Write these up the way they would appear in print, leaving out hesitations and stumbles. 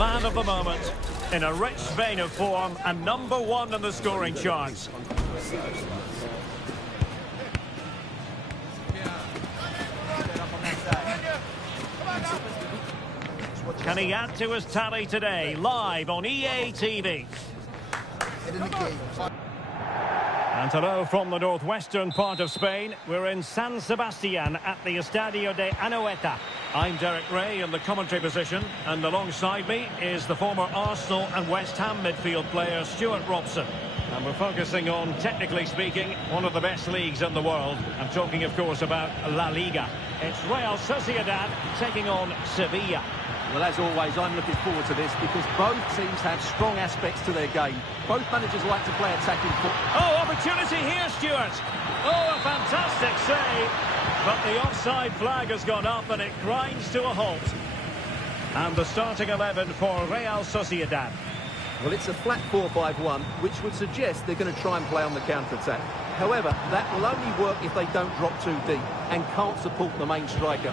man of the moment. In a rich vein of form and #1 in the scoring charts. Can he add to his tally today? Live on EA TV. And hello from the northwestern part of Spain. We're in San Sebastian at the Estadio de Anoeta. I'm Derek Ray in the commentary position, and alongside me is the former Arsenal and West Ham midfield player Stuart Robson. And we're focusing on, technically speaking, one of the best leagues in the world. I'm talking, of course, about La Liga. It's Real Sociedad taking on Sevilla. Well, as always, I'm looking forward to this because both teams have strong aspects to their game. Both managers like to play attacking football. Oh, opportunity here, Stuart. Oh, a fantastic save. But the offside flag has gone up and it grinds to a halt. And the starting 11 for Real Sociedad. Well, it's a flat 4-5-1, which would suggest they're going to try and play on the counter-attack. However, that will only work if they don't drop too deep and can't support the main striker.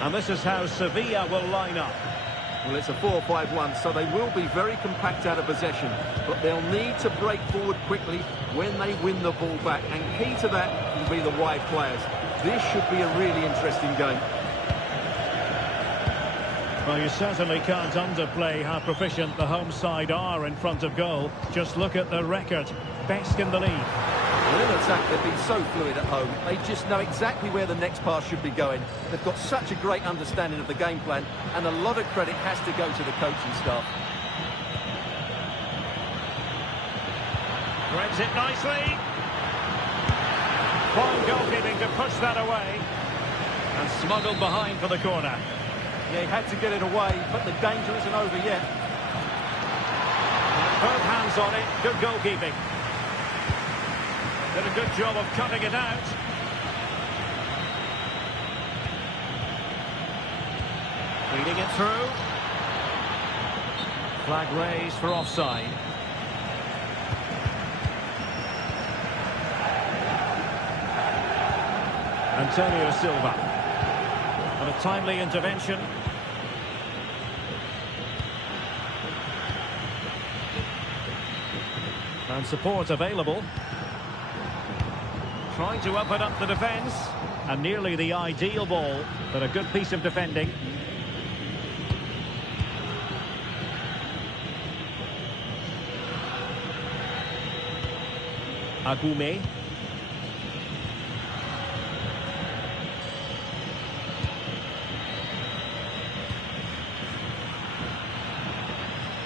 And this is how Sevilla will line up. Well, it's a 4-5-1, so they will be very compact out of possession. But they'll need to break forward quickly when they win the ball back. And key to that will be the wide players. This should be a really interesting game. Well, you certainly can't underplay how proficient the home side are in front of goal. Just look at the record. Best in the league. Well, in attack, they've been so fluid at home. They just know exactly where the next pass should be going. They've got such a great understanding of the game plan, and a lot of credit has to go to the coaching staff. Threads it nicely. Fine goalkeeping to push that away. And smuggled behind for the corner. Yeah, he had to get it away, but the danger isn't over yet. Both hands on it. Good goalkeeping. Did a good job of cutting it out. Feeding it through. Flag raised for offside. Antonio Silva. And a timely intervention. And support available. Trying to open up the defence. And nearly the ideal ball, but a good piece of defending. Agume.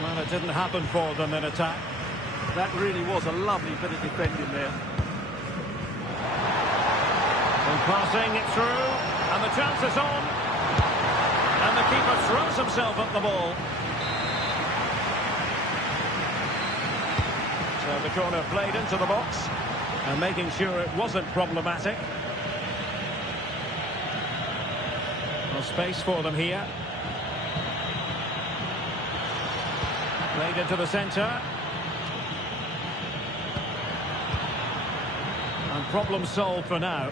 Well, it didn't happen for them in attack. That really was a lovely bit of defending there. And passing it through, and the chance is on. And the keeper throws himself at the ball. So the corner played into the box, and making sure it wasn't problematic. No space for them here. Played into the centre. And problem solved for now.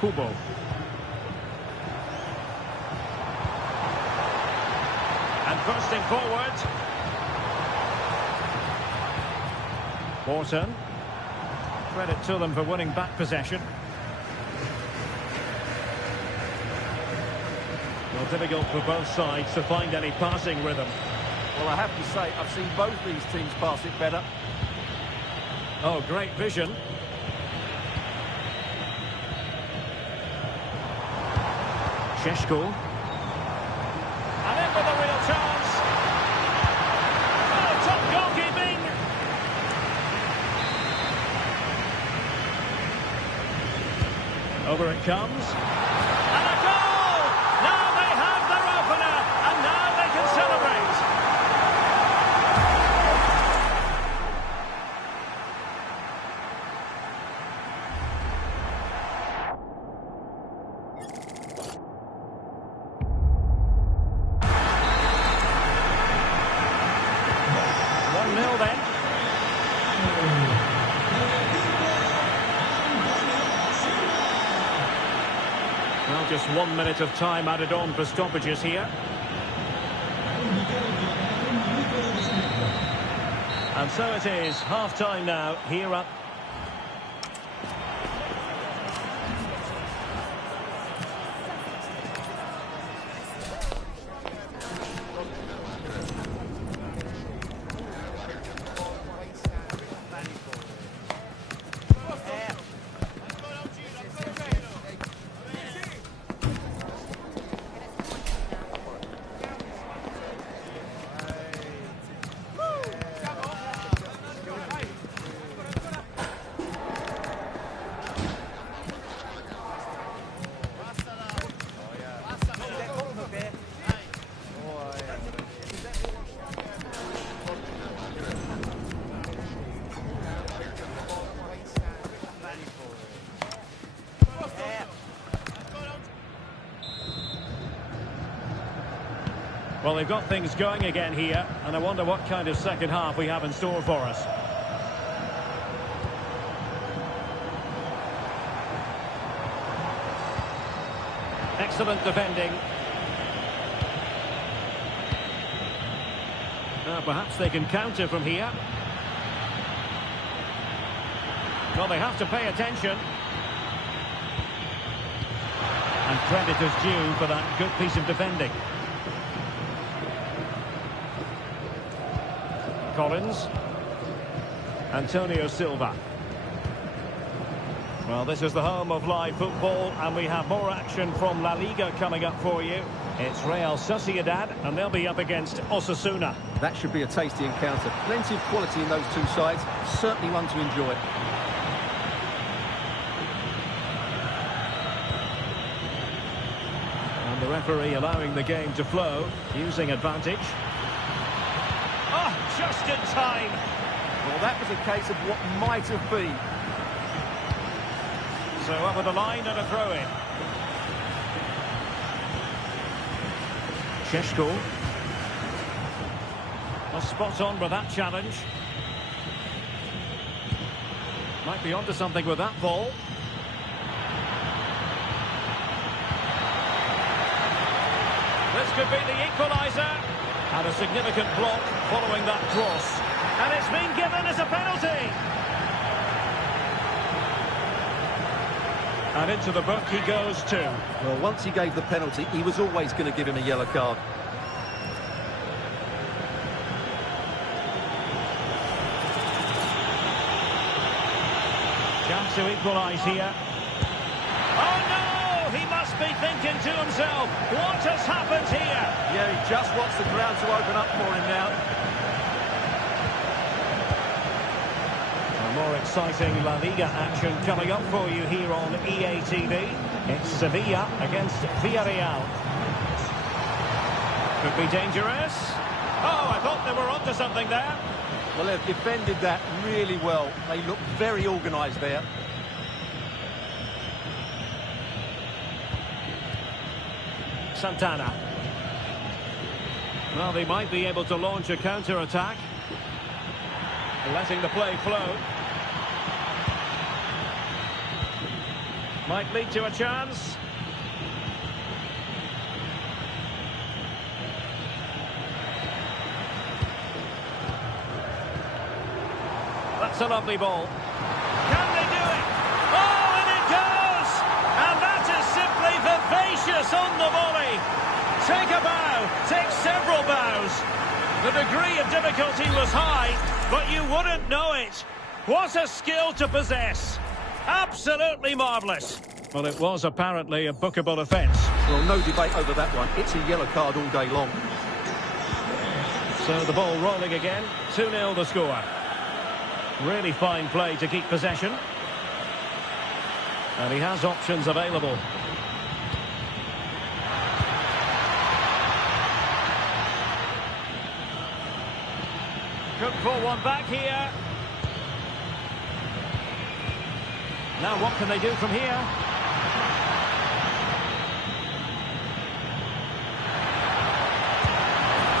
Kubo. And bursting forward. Wharton. Credit to them for winning back possession. Well, difficult for both sides to find any passing rhythm. Well, I have to say, I've seen both these teams pass it better. Oh, great vision. Sheshko. And in with a real chance. Oh, top goalkeeping. Over it comes. And a goal! Now they have their opener, and now they can celebrate. Just 1 minute of time added on for stoppages here. And so it is, half-time now, here at... Well, they've got things going again here, and I wonder what kind of second half we have in store for us. Excellent defending. Perhaps they can counter from here. Well, they have to pay attention. And credit is due for that good piece of defending. Collins. Antonio Silva. Well, this is the home of live football, and we have more action from La Liga coming up for you. It's Real Sociedad, and they'll be up against Osasuna. That should be a tasty encounter. Plenty of quality in those two sides. Certainly one to enjoy. And the referee allowing the game to flow, using advantage. Oh, just in time. Well, that was a case of what might have been. So over the line and a throw-in. Sheshko. Well, spot on with that challenge. Might be onto something with that ball. This could be the equaliser. And a significant block following that cross. And it's been given as a penalty. And into the book he goes too. Well, once he gave the penalty, he was always going to give him a yellow card. Chance to equalise here. Oh no! He must be thinking to himself, what has happened here? Yeah, he just wants the ground to open up for him now. More exciting La Liga action coming up for you here on EA TV. It's Sevilla against Villarreal. Could be dangerous. Oh, I thought they were onto something there. Well, they've defended that really well. They look very organised there. Santana. Well, they might be able to launch a counter-attack. Letting the play flow. Might lead to a chance. That's a lovely ball. Can they do it? Oh, and it goes! And that is simply vivacious on the volley. Take a bow, take several bows. The degree of difficulty was high, but you wouldn't know it. What a skill to possess. Absolutely marvellous. Well, it was apparently a bookable offence. Well, no debate over that one. It's a yellow card all day long. So the ball rolling again. 2-0 the score. Really fine play to keep possession. And he has options available. Could pull one back here. Now what can they do from here?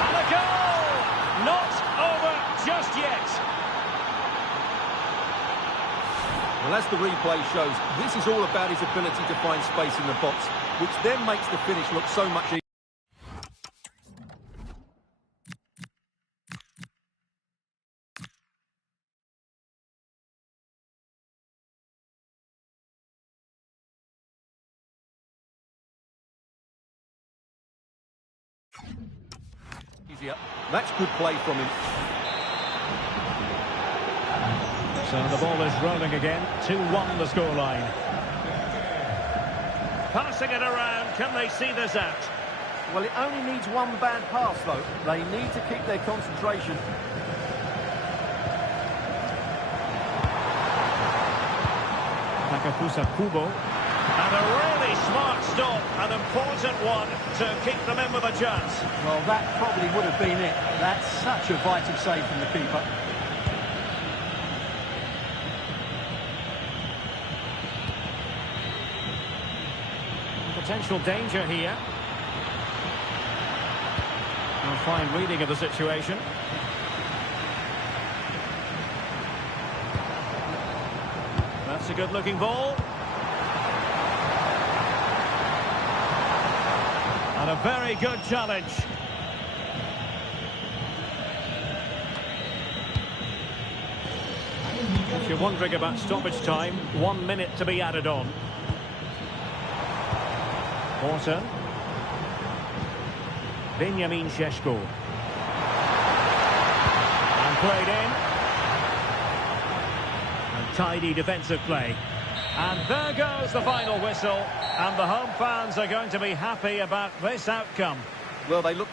And a goal! Not over just yet. Well, as the replay shows, this is all about his ability to find space in the box. which then makes the finish look so much easier. That's good play from him. So the ball is rolling again. 2-1 the scoreline. Passing it around. Can they see this out? Well, it only needs one bad pass, though. They need to keep their concentration. Takafusa Kubo. And a really smart stop. An important one to keep them in with a chance. Well, that probably would have been it. That's such a vital save from the keeper. Potential danger here. A fine reading of the situation. That's a good-looking ball. And a very good challenge. If you're wondering about stoppage time, 1 minute to be added on. Orton. Benjamin Šeško. And played in. And tidy defensive play. And there goes the final whistle. And the home fans are going to be happy about this outcome. Well, they look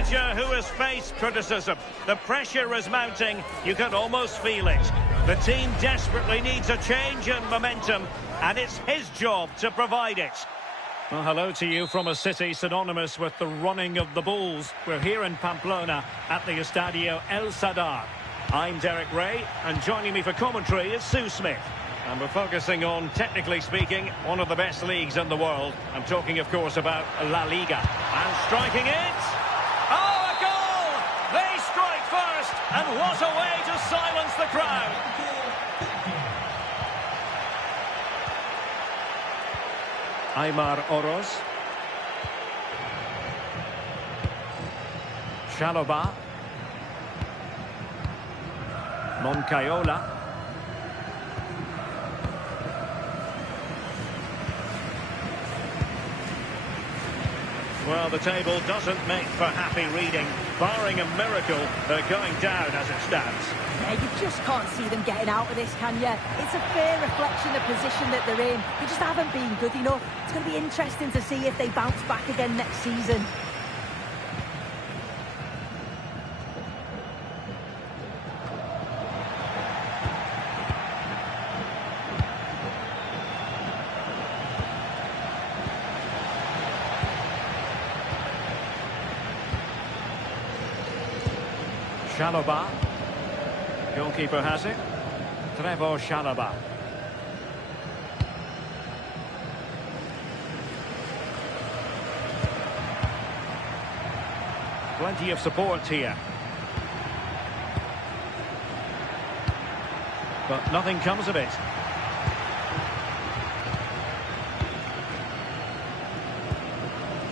manager who has faced criticism. The pressure is mounting. You can almost feel it. The team desperately needs a change in momentum, and it's his job to provide it. Well, hello to you from a city synonymous with the running of the bulls. We're here in Pamplona at the Estadio El Sadar. I'm Derek Ray, and joining me for commentary is Sue Smith. And we're focusing on, technically speaking, one of the best leagues in the world. I'm talking, of course, about La Liga. And striking it! Oh, a goal! They strike first, and what a way to silence the crowd! Aymar Oroz. Chalobah. Moncayola. Well, the table doesn't make for happy reading. Barring a miracle, they're going down as it stands. Yeah, you just can't see them getting out of this, can you? It's a fair reflection of the position that they're in. They just haven't been good enough. It's going to be interesting to see if they bounce back again next season. Chalobah. Goalkeeper has it. Trevor Chalobah. Plenty of support here. But nothing comes of it.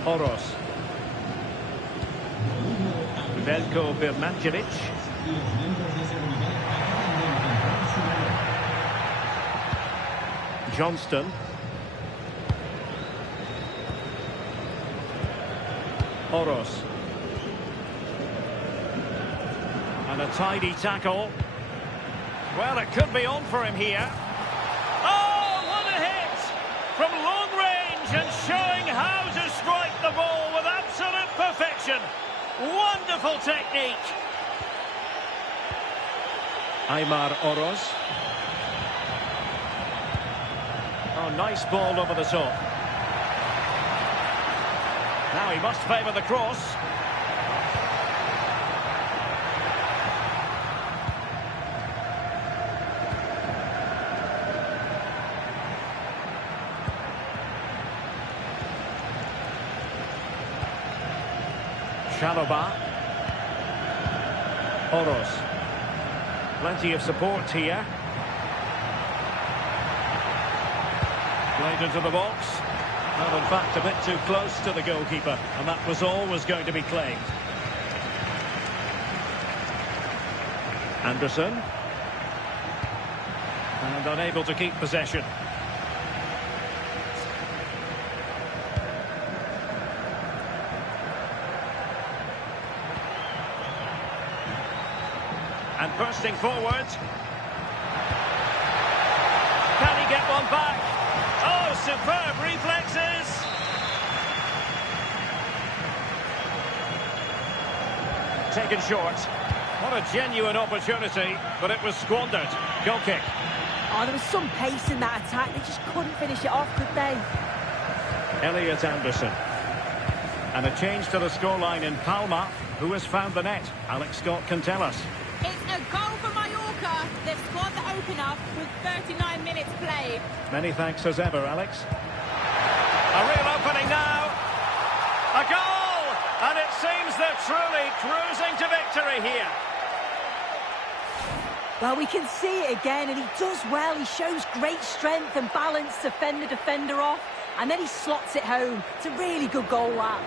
Oroz. Veljko Birmancevic. Johnston. Oroz. And a tidy tackle. Well, it could be on for him here. Oh, what a hit! From long range and showing how to strike the ball with absolute perfection. Wonderful technique. Aymar Oroz. Oh, nice ball over the top. Now he must favour the cross. Chalobah. Oroz. Plenty of support here. Played into the box. Well, in fact, a bit too close to the goalkeeper, and that was always going to be claimed. Anderson. And unable to keep possession. And bursting forward. Can he get one back? Oh, superb reflexes. Taken short. What a genuine opportunity, but it was squandered. Goal kick. Oh, there was some pace in that attack. They just couldn't finish it off, could they? Elliot Anderson. And a change to the scoreline in Palma. Who has found the net? Alex Scott can tell us. It's a goal for Mallorca. They've scored the opener with 39 minutes played. Many thanks as ever, Alex. A real opening now. A goal! And it seems they're truly cruising to victory here. Well, we can see it again, and he does well. He shows great strength and balance to fend the defender off, and then he slots it home. It's a really good goal, that.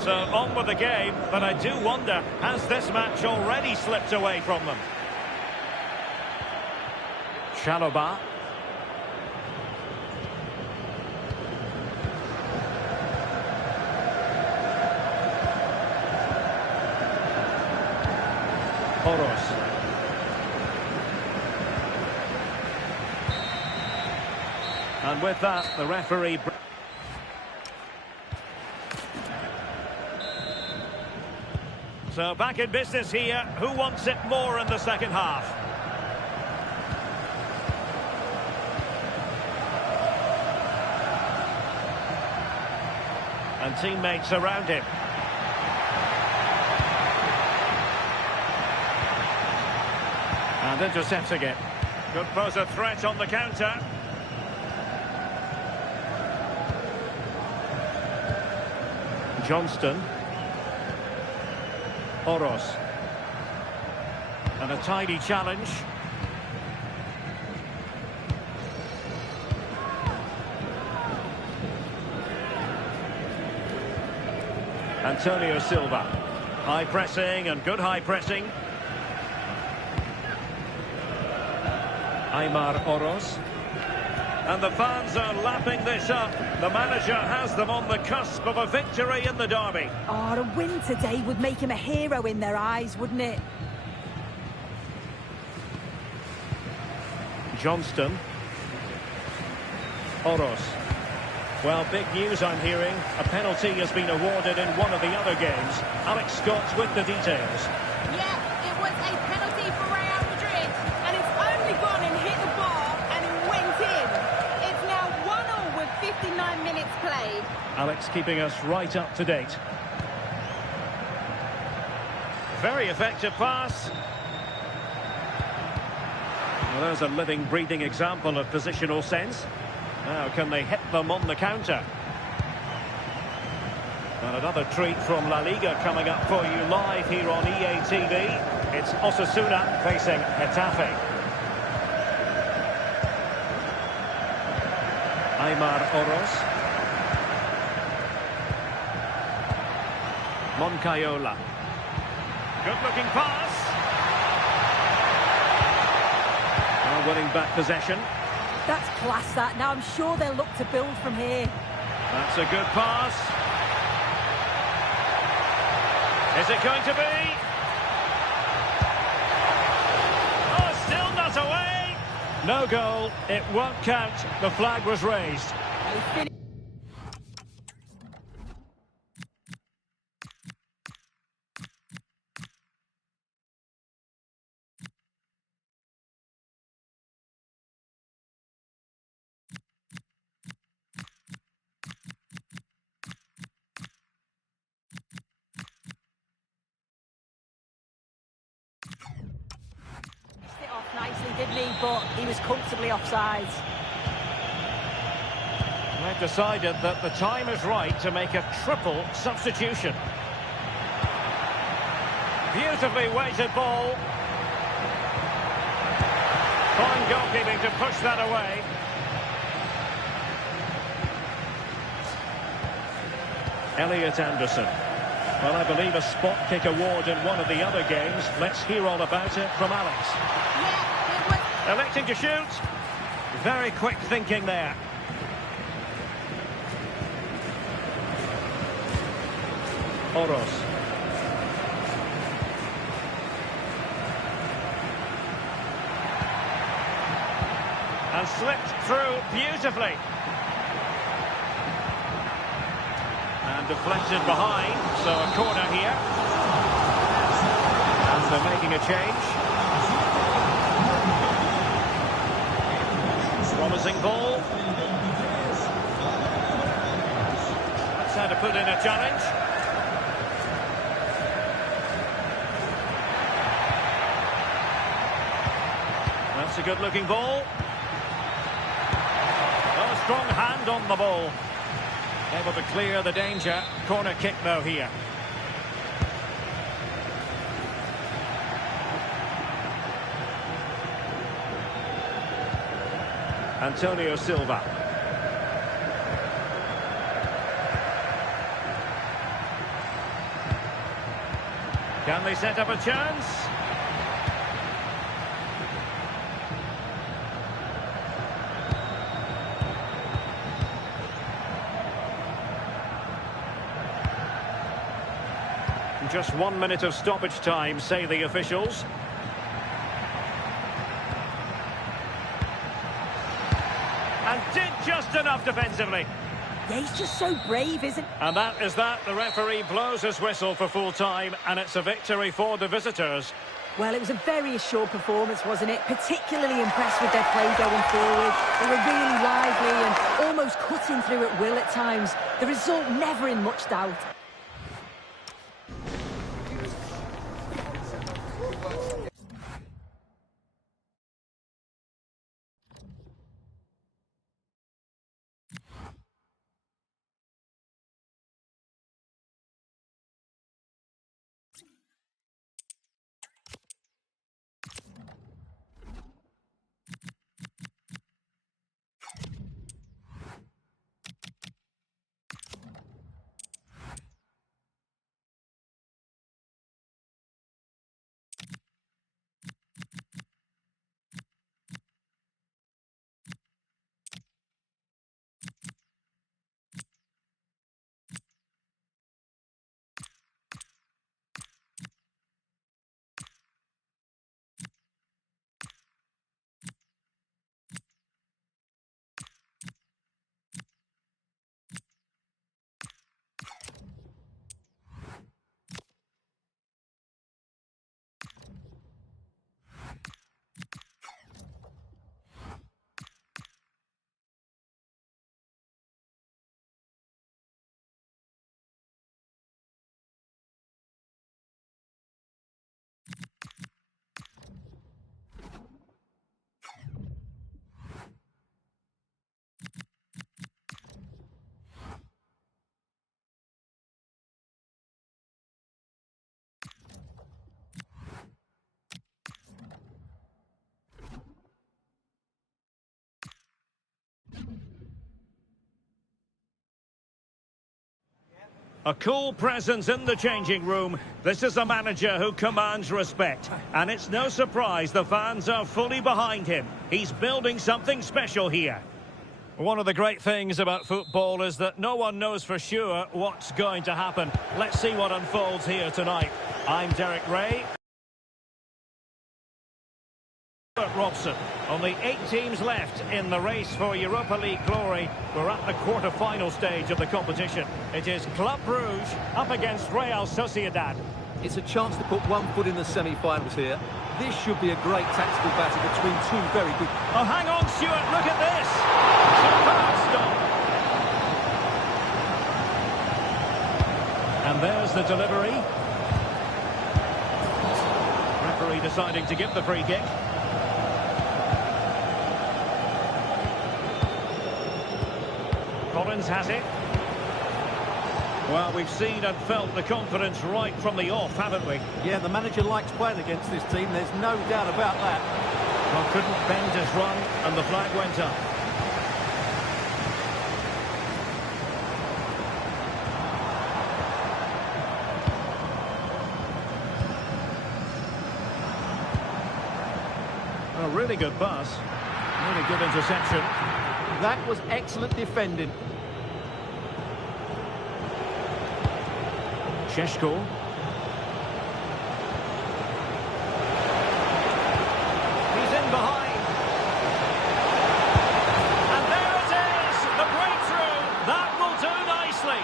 So on with the game, but I do wonder, has this match already slipped away from them? Chalobah. Oroz. And with that, the referee... So back in business here. Who wants it more in the second half? And teammates around him. And intercepting it. Could pose a threat on the counter. Johnston. Oros. And a tidy challenge. Antonio Silva. High pressing and good high pressing. Aymar Oros. And the fans are lapping this up. The manager has them on the cusp of a victory in the derby. Oh, a win today would make him a hero in their eyes, wouldn't it? Johnston. Oros. Well, big news I'm hearing. A penalty has been awarded in one of the other games. Alex Scott with the details. Yeah, it was a penalty for Real Madrid, and it's only gone and hit the bar, and it went in. It's now 1-1 with 59 minutes played. Alex keeping us right up to date. Very effective pass. Well, there's a living, breathing example of positional sense. Now, can they hit them on the counter? And another treat from La Liga coming up for you live here on EA TV. It's Osasuna facing Getafe. Aymar Oros. Moncayola. Good-looking pass. Now winning back possession. That's class, that. Now I'm sure they'll look to build from here. That's a good pass. Is it going to be? Oh, still not away. No goal. It won't count. The flag was raised. Nicely, didn't he? But he was comfortably offside. They've decided that the time is right to make a triple substitution. Beautifully weighted ball. Fine goalkeeping to push that away. Elliot Anderson. Well, I believe a spot kick award in one of the other games. Let's hear all about it from Alex. Electing to shoot. Very quick thinking there. Oros. And slipped through beautifully. And deflected behind, so a corner here. And they're making a change. Promising ball. That's how to put in a challenge. That's a good-looking ball. Oh, strong hand on the ball. Able to clear the danger. Corner kick, though, here. Antonio Silva. Can they set up a chance? Just 1 minute of stoppage time, say the officials. And did just enough defensively. Yeah, he's just so brave, isn't he? And that is that. The referee blows his whistle for full time, and it's a victory for the visitors. Well, it was a very assured performance, wasn't it? Particularly impressed with their play going forward. They were really lively and almost cutting through at will at times. The result never in much doubt. A cool presence in the changing room. This is a manager who commands respect. And it's no surprise the fans are fully behind him. He's building something special here. One of the great things about football is that no one knows for sure what's going to happen. Let's see what unfolds here tonight. I'm Derek Ray. Robson. Only 8 teams left in the race for Europa League glory. We're at the quarter-final stage of the competition. It is Club Brugge up against Real Sociedad. It's a chance to put one foot in the semi-finals here. This should be a great tactical battle between two very good... Oh, hang on, Stuart, look at this! Superb stop. And there's the delivery. Referee deciding to give the free kick. Collins has it. Well, we've seen and felt the confidence right from the off, haven't we? Yeah, the manager likes playing against this team, there's no doubt about that. Well, couldn't bend his run, and the flag went up. A really good pass. Really good interception. That was excellent defending. Sheshko. He's in behind. And there it is! The breakthrough! That will do nicely.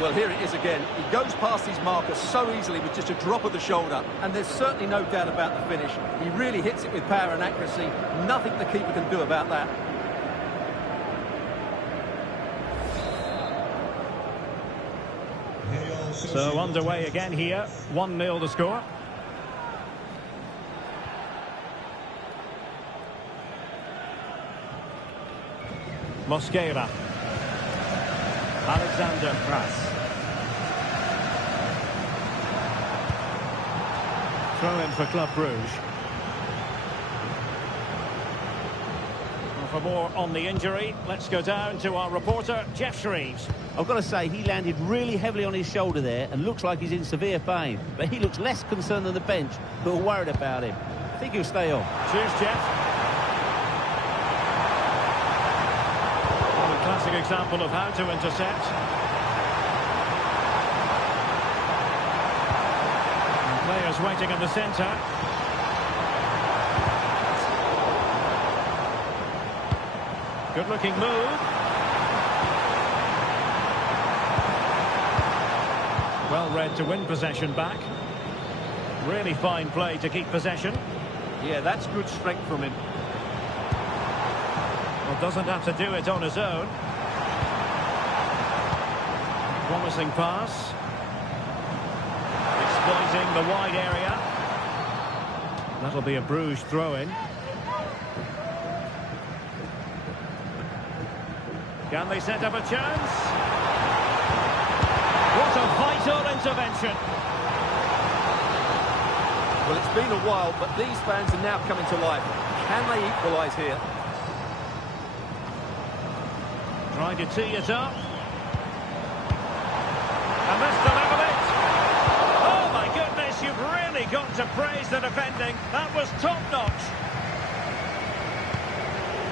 Well, here it is again. He goes past his marker so easily with just a drop of the shoulder, and there's certainly no doubt about the finish. He really hits it with power and accuracy. Nothing the keeper can do about that. So underway again here. 1-0 the score. Mosquera. Alexander Pras. Throw in for Club Brugge. Well, for more on the injury, let's go down to our reporter, Jeff Shreves. I've got to say, he landed really heavily on his shoulder there and looks like he's in severe pain. But he looks less concerned than the bench, who are worried about him. I think he'll stay on. Cheers, Jeff. Well, a classic example of how to intercept. players waiting in the centre. Good-looking move. Well read to win possession back. Really fine play to keep possession. Yeah, that's good strength from him. Well, doesn't have to do it on his own. Promising pass. Exploiting the wide area. That'll be a Bruges throw-in. Can they set up a chance? What a vital intervention. Well, it's been a while, but these fans are now coming to life. Can they equalise here? Trying to tee it up. And this to level it. Oh, my goodness, you've really got to praise the defending. That was top-notch.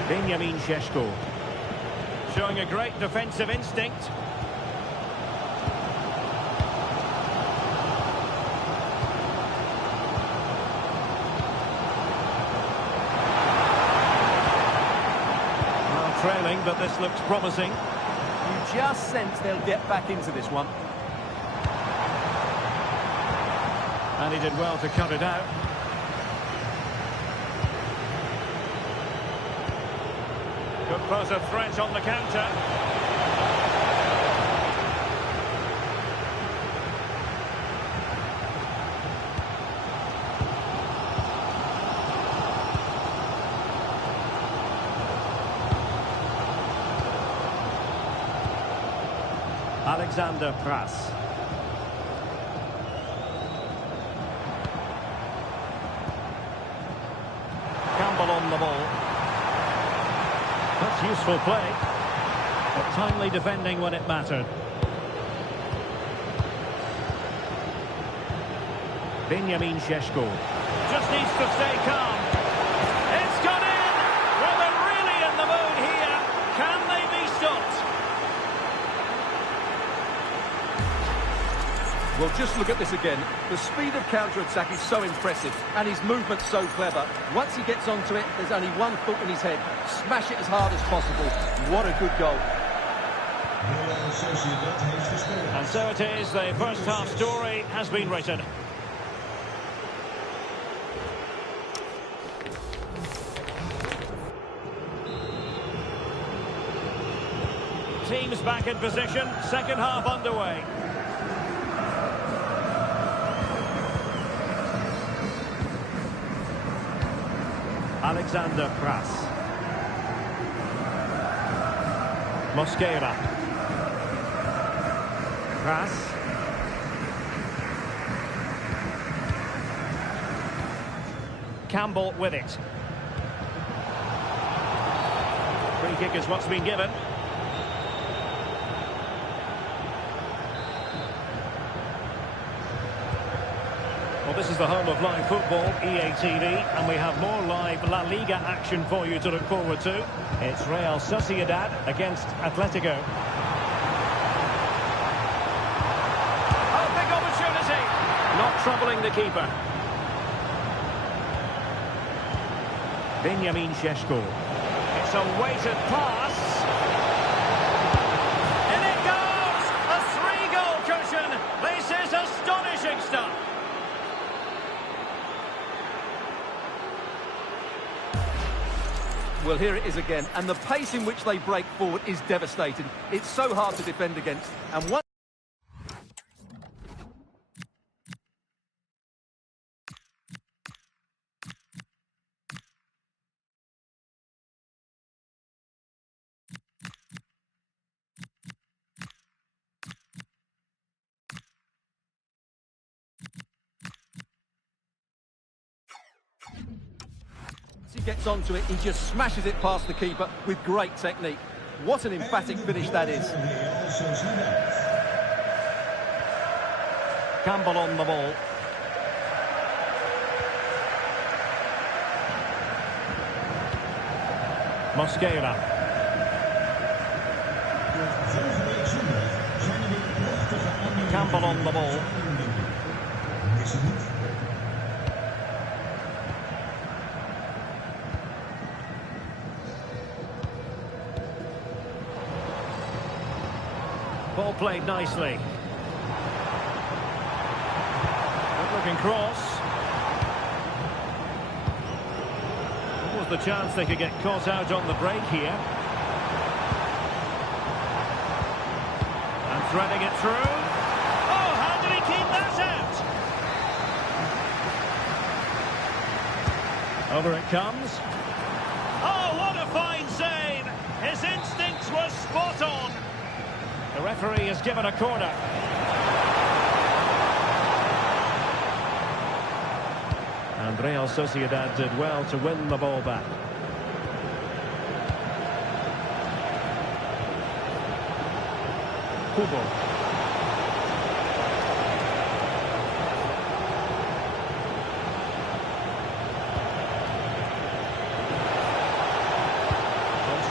Benjamin Šeško. Showing a great defensive instinct. Trailing, but this looks promising. You just sense they'll get back into this one. And he did well to cut it out. Could pose a threat on the counter. Alexander Pras. Campbell on the ball. That's useful play. But timely defending when it mattered. Benjamin Šeško. Just needs to stay calm. It's gone in! Well, they're really in the mood here. Can they be stopped? Well, just look at this again. The speed of counter-attack is so impressive, and his movement's so clever. Once he gets onto it, there's only one thought in his head. Smash it as hard as possible. What a good goal. And so it is, the first half story has been written. Teams back in position, second half underway. Alexander Pras. Mosquera. Pras. Campbell with it. Free kick is what's been given. Well, this is the home of live football, EA TV, and we have more live La Liga action for you to look forward to. It's Real Sociedad against Atletico. Oh, big opportunity! Not troubling the keeper. Benjamin Šeško. It's a weighted pass. In it goes! A three-goal cushion. This is astonishing stuff. Well, here it is again, and the pace in which they break forward is devastating. It's so hard to defend against, and once he gets onto it, he just smashes it past the keeper with great technique. What an emphatic finish that is. Campbell on the ball. Mosquera. Campbell on the ball. Ball played nicely. Good looking cross. What was the chance they could get caught out on the break here? And threading it through. Oh, how did he keep that out? Over it comes. Oh, what a fine save! His instincts were spot on. The referee has given a corner. And Real Sociedad did well to win the ball back. Kubo.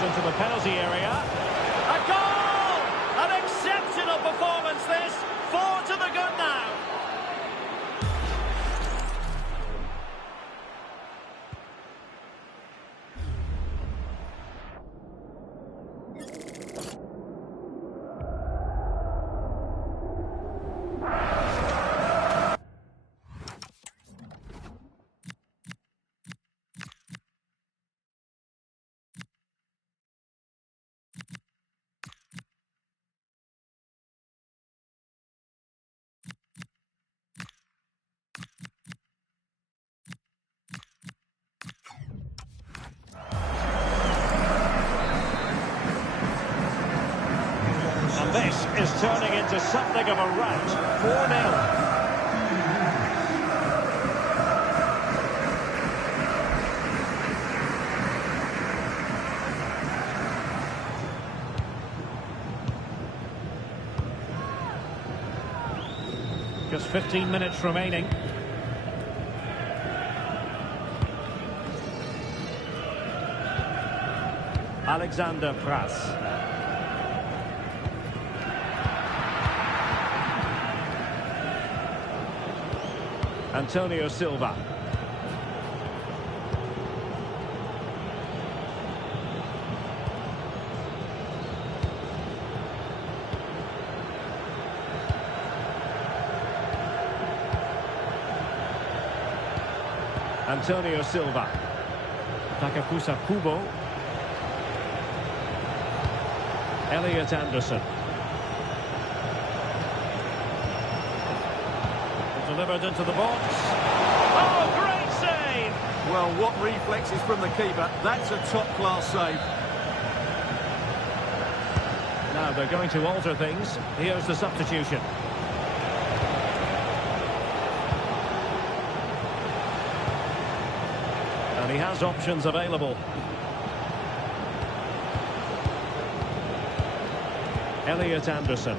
Into the penalty area. A goal! An exceptional performance this. 4 to the good now. This is turning into something of a rout. 4-0. Just 15 minutes remaining. Alexander Pras. Antonio Silva. Antonio Silva. Takafusa Kubo. Elliot Anderson. Delivered into the box. Oh, great save! Well, what reflexes from the keeper. That's a top-class save. Now they're going to alter things. Here's the substitution. And he has options available. Elliot Anderson.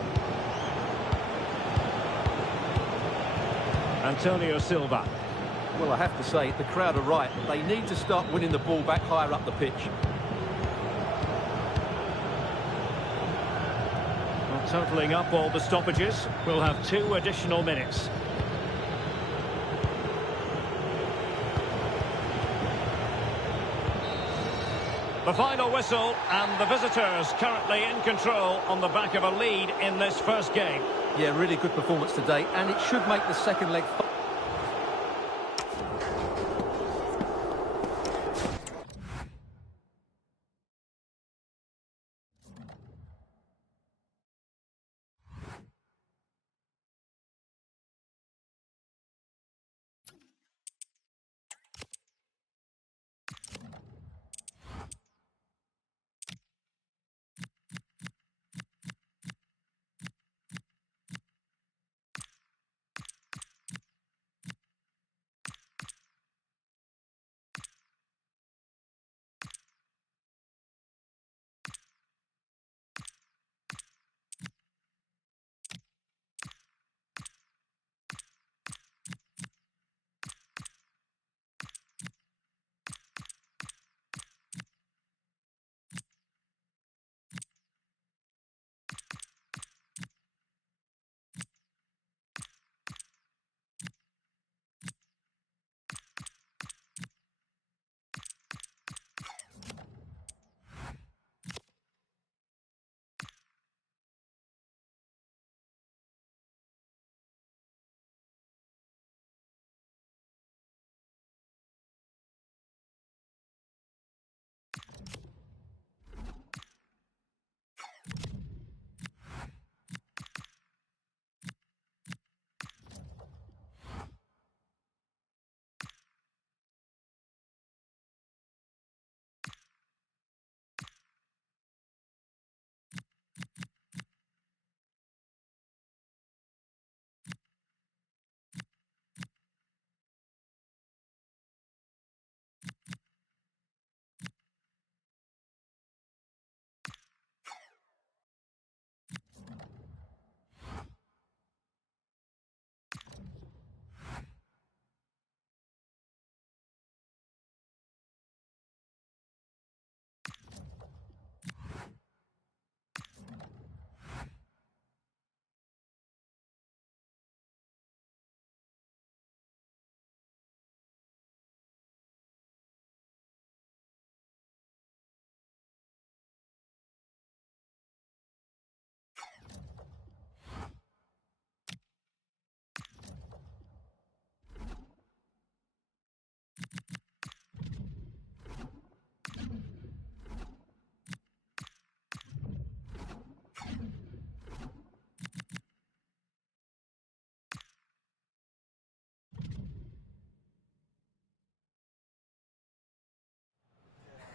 Antonio Silva. Well, I have to say, the crowd are right. They need to start winning the ball back higher up the pitch. Well, totalling up all the stoppages, we'll have 2 additional minutes. The final whistle, and the visitors currently in control on the back of a lead in this first game. Yeah, really good performance today, and it should make the second leg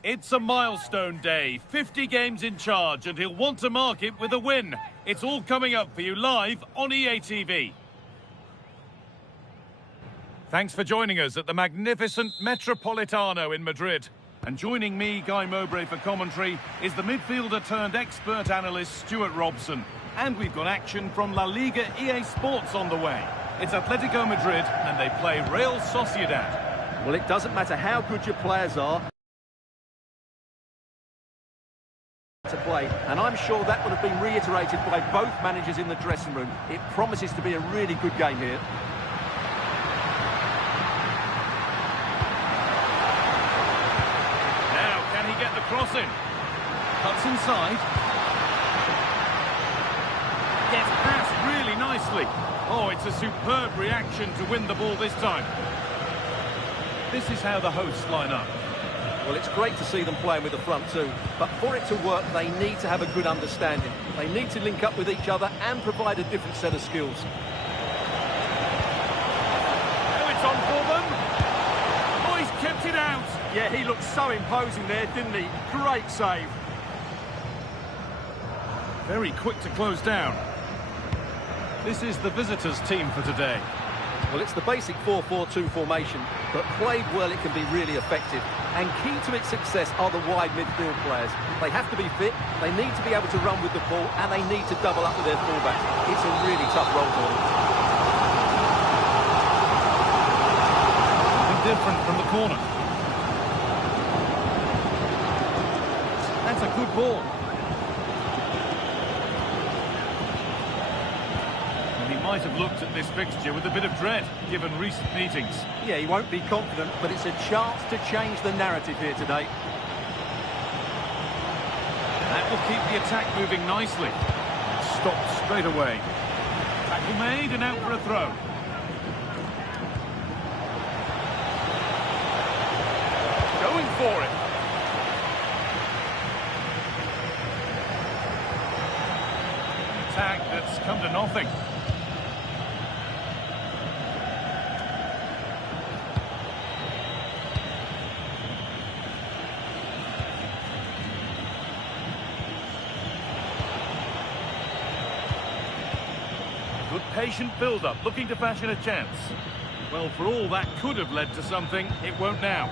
It's a milestone day, 50 games in charge, and he'll want to mark it with a win. It's all coming up for you live on EA TV. Thanks for joining us at the magnificent Metropolitano in Madrid. And joining me, Guy Mowbray, for commentary is the midfielder-turned-expert analyst Stuart Robson. And we've got action from La Liga EA Sports on the way. It's Atletico Madrid, and they play Real Sociedad. Well, it doesn't matter how good your players are to play, and I'm sure that would have been reiterated by both managers in the dressing room. It promises to be a really good game here. Now, can he get the cross in? Cuts inside. Gets past really nicely. Oh, it's a superb reaction to win the ball this time. This is how the hosts line up. Well, it's great to see them playing with the front two, but for it to work, they need to have a good understanding. They need to link up with each other and provide a different set of skills. Oh, it's on for them. Oh, he's kept it out. Yeah, he looked so imposing there, didn't he? Great save. Very quick to close down. This is the visitors' team for today. Well, it's the basic 4-4-2 formation, but played well, it can be really effective. And key to its success are the wide midfield players. They have to be fit, they need to be able to run with the ball, and they need to double up with their fullback. It's a really tough role for them. Something different from the corner. That's a good ball. He might have looked at this fixture with a bit of dread, given recent meetings. Yeah, he won't be confident, but it's a chance to change the narrative here today. That will keep the attack moving nicely. Stopped straight away. Tackle made and out for a throw. Going for it. An attack that's come to nothing. Good patient build-up, looking to fashion a chance. Well, for all that could have led to something, it won't now.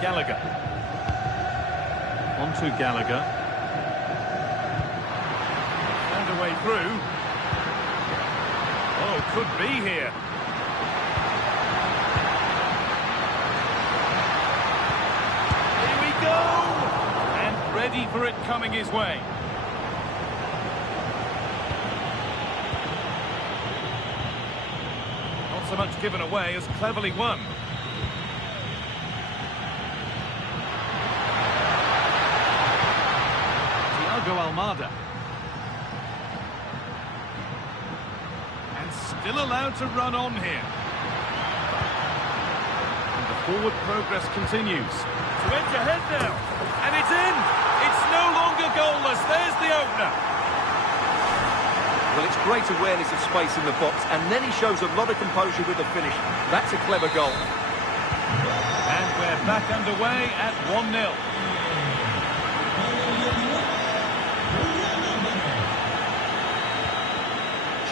Gallagher. On to Gallagher. Found a way through. Oh, could be here. Here we go! And ready for it coming his way. Not so much given away as cleverly won. Almada. And still allowed to run on here. And the forward progress continues. To edge ahead now. And it's in! It's no longer goalless. There's the opener. Well, it's great awareness of space in the box, and then he shows a lot of composure with the finish. That's a clever goal. And we're back underway at 1-0.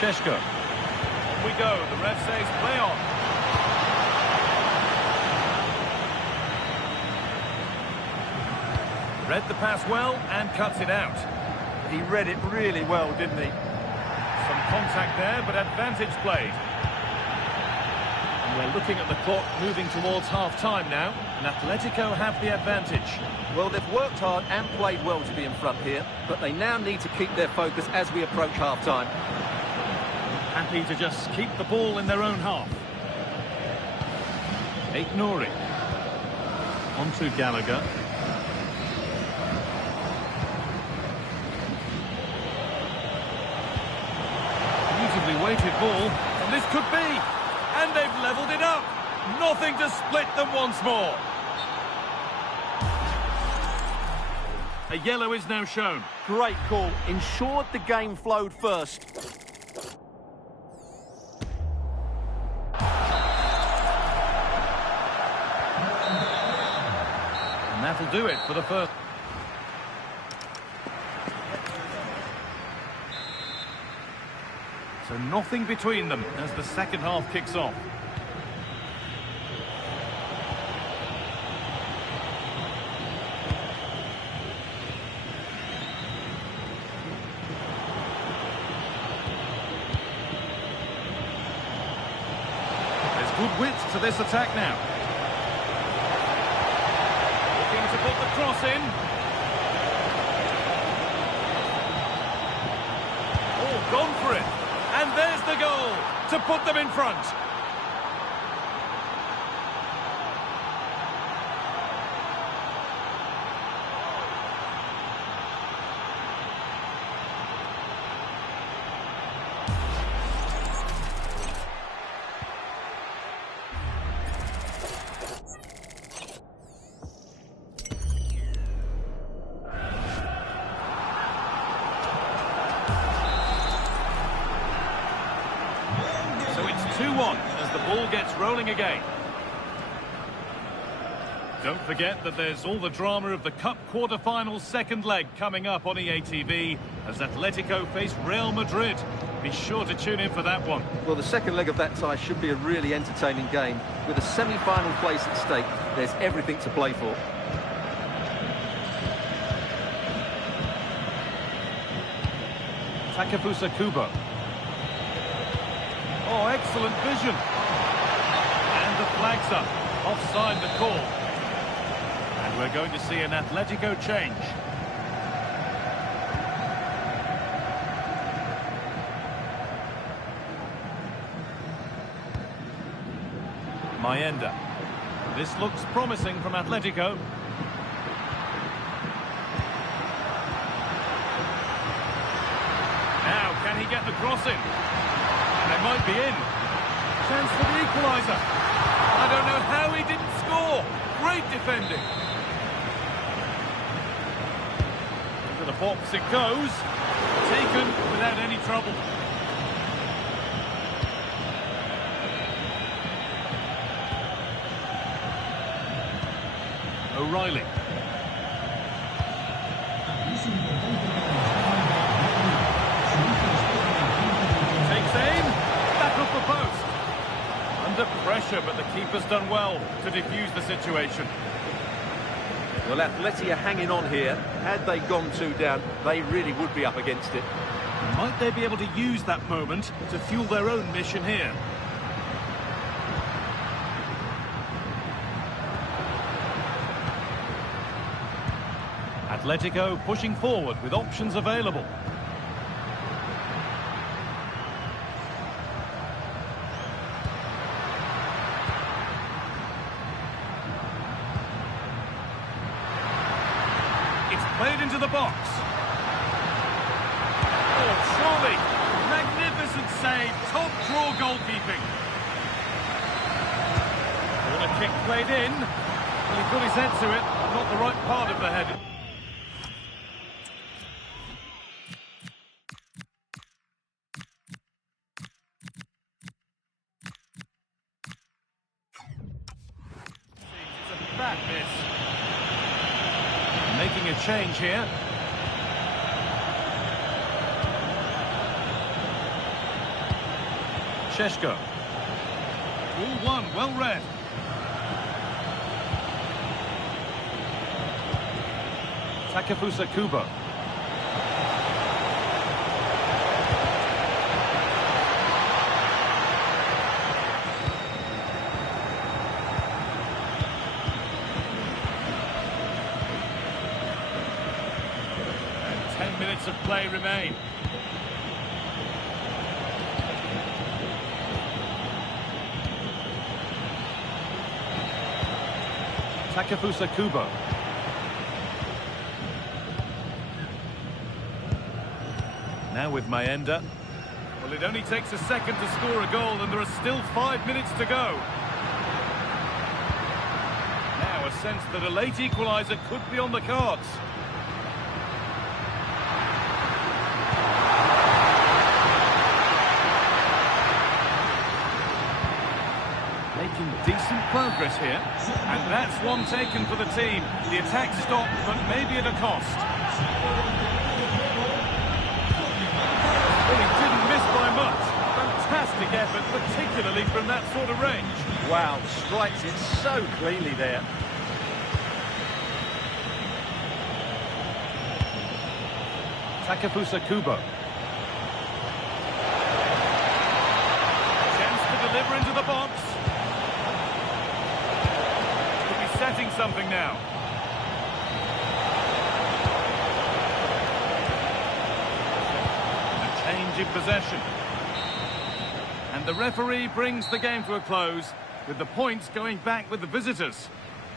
Sheshko. On we go. The ref says play on. Read the pass well and cuts it out. He read it really well, didn't he? Some contact there, but advantage played. And we're looking at the clock moving towards half-time now. And Atletico have the advantage. Well, they've worked hard and played well to be in front here, but they now need to keep their focus as we approach half-time. Happy to just keep the ball in their own half. Nouri. On to Gallagher. Beautifully weighted ball, and this could be. And they've levelled it up. Nothing to split them once more. A yellow is now shown. Great call. Ensured the game flowed first. That'll do it for the first. So nothing between them as the second half kicks off. There's good width to this attack now. Looking to put the cross in. Oh, gone for it. And there's the goal to put them in front. So it's 2-1 as the ball gets rolling again. Don't forget that there's all the drama of the Cup quarter-final second leg coming up on EA TV as Atletico face Real Madrid. Be sure to tune in for that one. Well, the second leg of that tie should be a really entertaining game. With a semi-final place at stake, there's everything to play for. Takefusa Kubo. Oh, excellent vision. And the flag's up. Offside the call. And we're going to see an Atletico change. Mayenda. This looks promising from Atletico. Now, can he get the cross in? They might be in. Chance for the equaliser. I don't know how he didn't score. Great defending. Into the box it goes. Taken without any trouble. O'Reilly. Takes aim. Back off the post. Under pressure, but the keeper's done well to defuse the situation. Well, Atleti are hanging on here. Had they gone 2 down, they really would be up against it. Might they be able to use that moment to fuel their own mission here? Atletico pushing forward with options available. It's played into the box. Oh, surely. Magnificent save. Top draw goalkeeping. Corner kick played in. Well, he got his head to it. Not the right part of the head. It's a bad miss. Making a change here. Sheshko. All one, well read. Takefusa Kubo. And 10 minutes of play remain. Takefusa Kubo. Now with Mayenda. Well, it only takes a second to score a goal and there are still 5 minutes to go. Now a sense that a late equaliser could be on the cards. Making decent progress here. And that's one taken for the team. The attack stopped, but maybe at a cost. Well, he didn't miss by much. Fantastic effort, particularly from that sort of range. Wow, strikes it so cleanly there. Takefusa Kubo. Chance to deliver into the box. Could be setting something now. A change in possession. And the referee brings the game to a close, with the points going back with the visitors.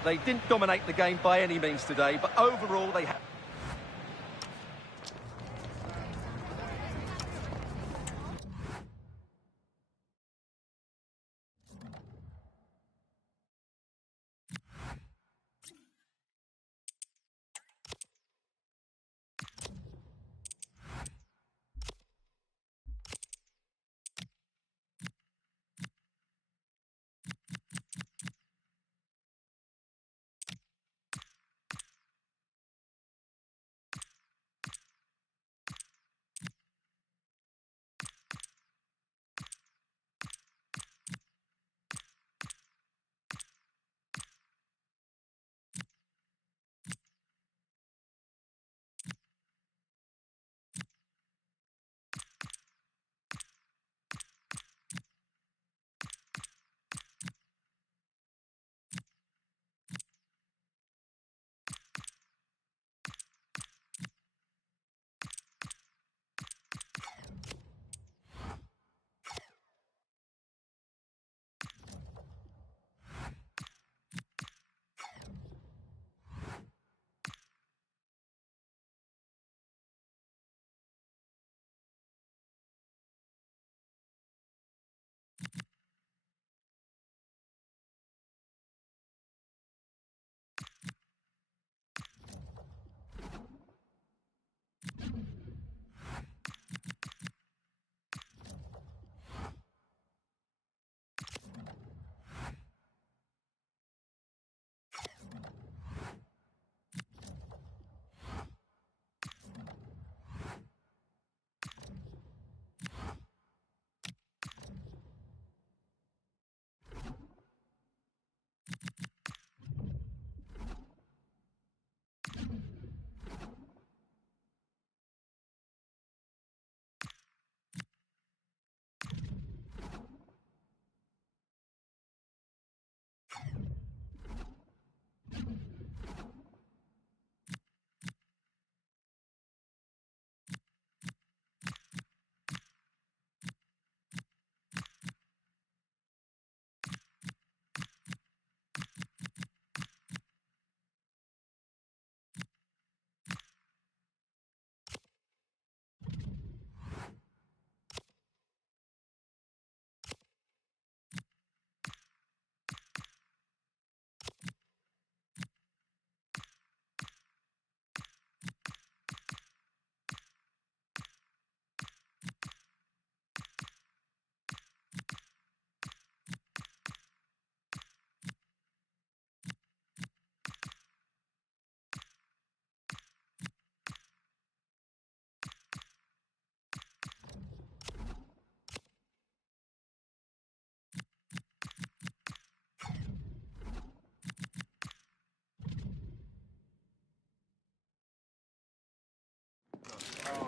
They didn't dominate the game by any means today, but overall they have...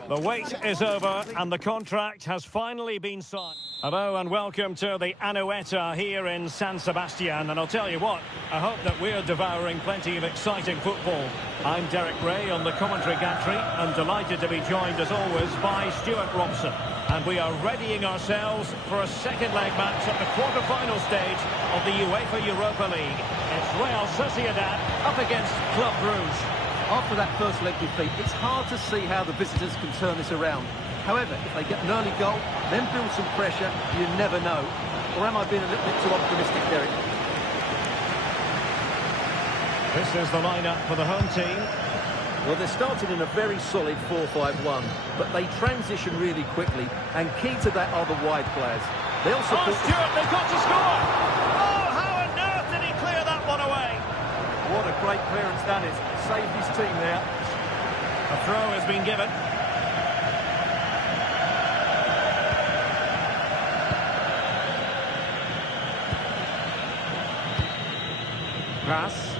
The wait is over and the contract has finally been signed. Hello and welcome to the Anoeta here in San Sebastian, and I'll tell you what, I hope that we're devouring plenty of exciting football. I'm Derek Ray on the commentary gantry and delighted to be joined as always by Stuart Robson. And we are readying ourselves for a second leg match at the quarter-final stage of the UEFA Europa League. It's Real Sociedad up against Club Brugge. After that first leg defeat, it's hard to see how the visitors can turn this around. However, if they get an early goal, then build some pressure, you never know. Or am I being a little bit too optimistic, Derek? This is the lineup for the home team. Well, they're starting in a very solid 4-5-1, but they transition really quickly, and key to that are the wide players. They'll support... Stuart, they've got to score! Oh, how on earth did he great clearance that is. Saved his team there. A throw has been given. Pass.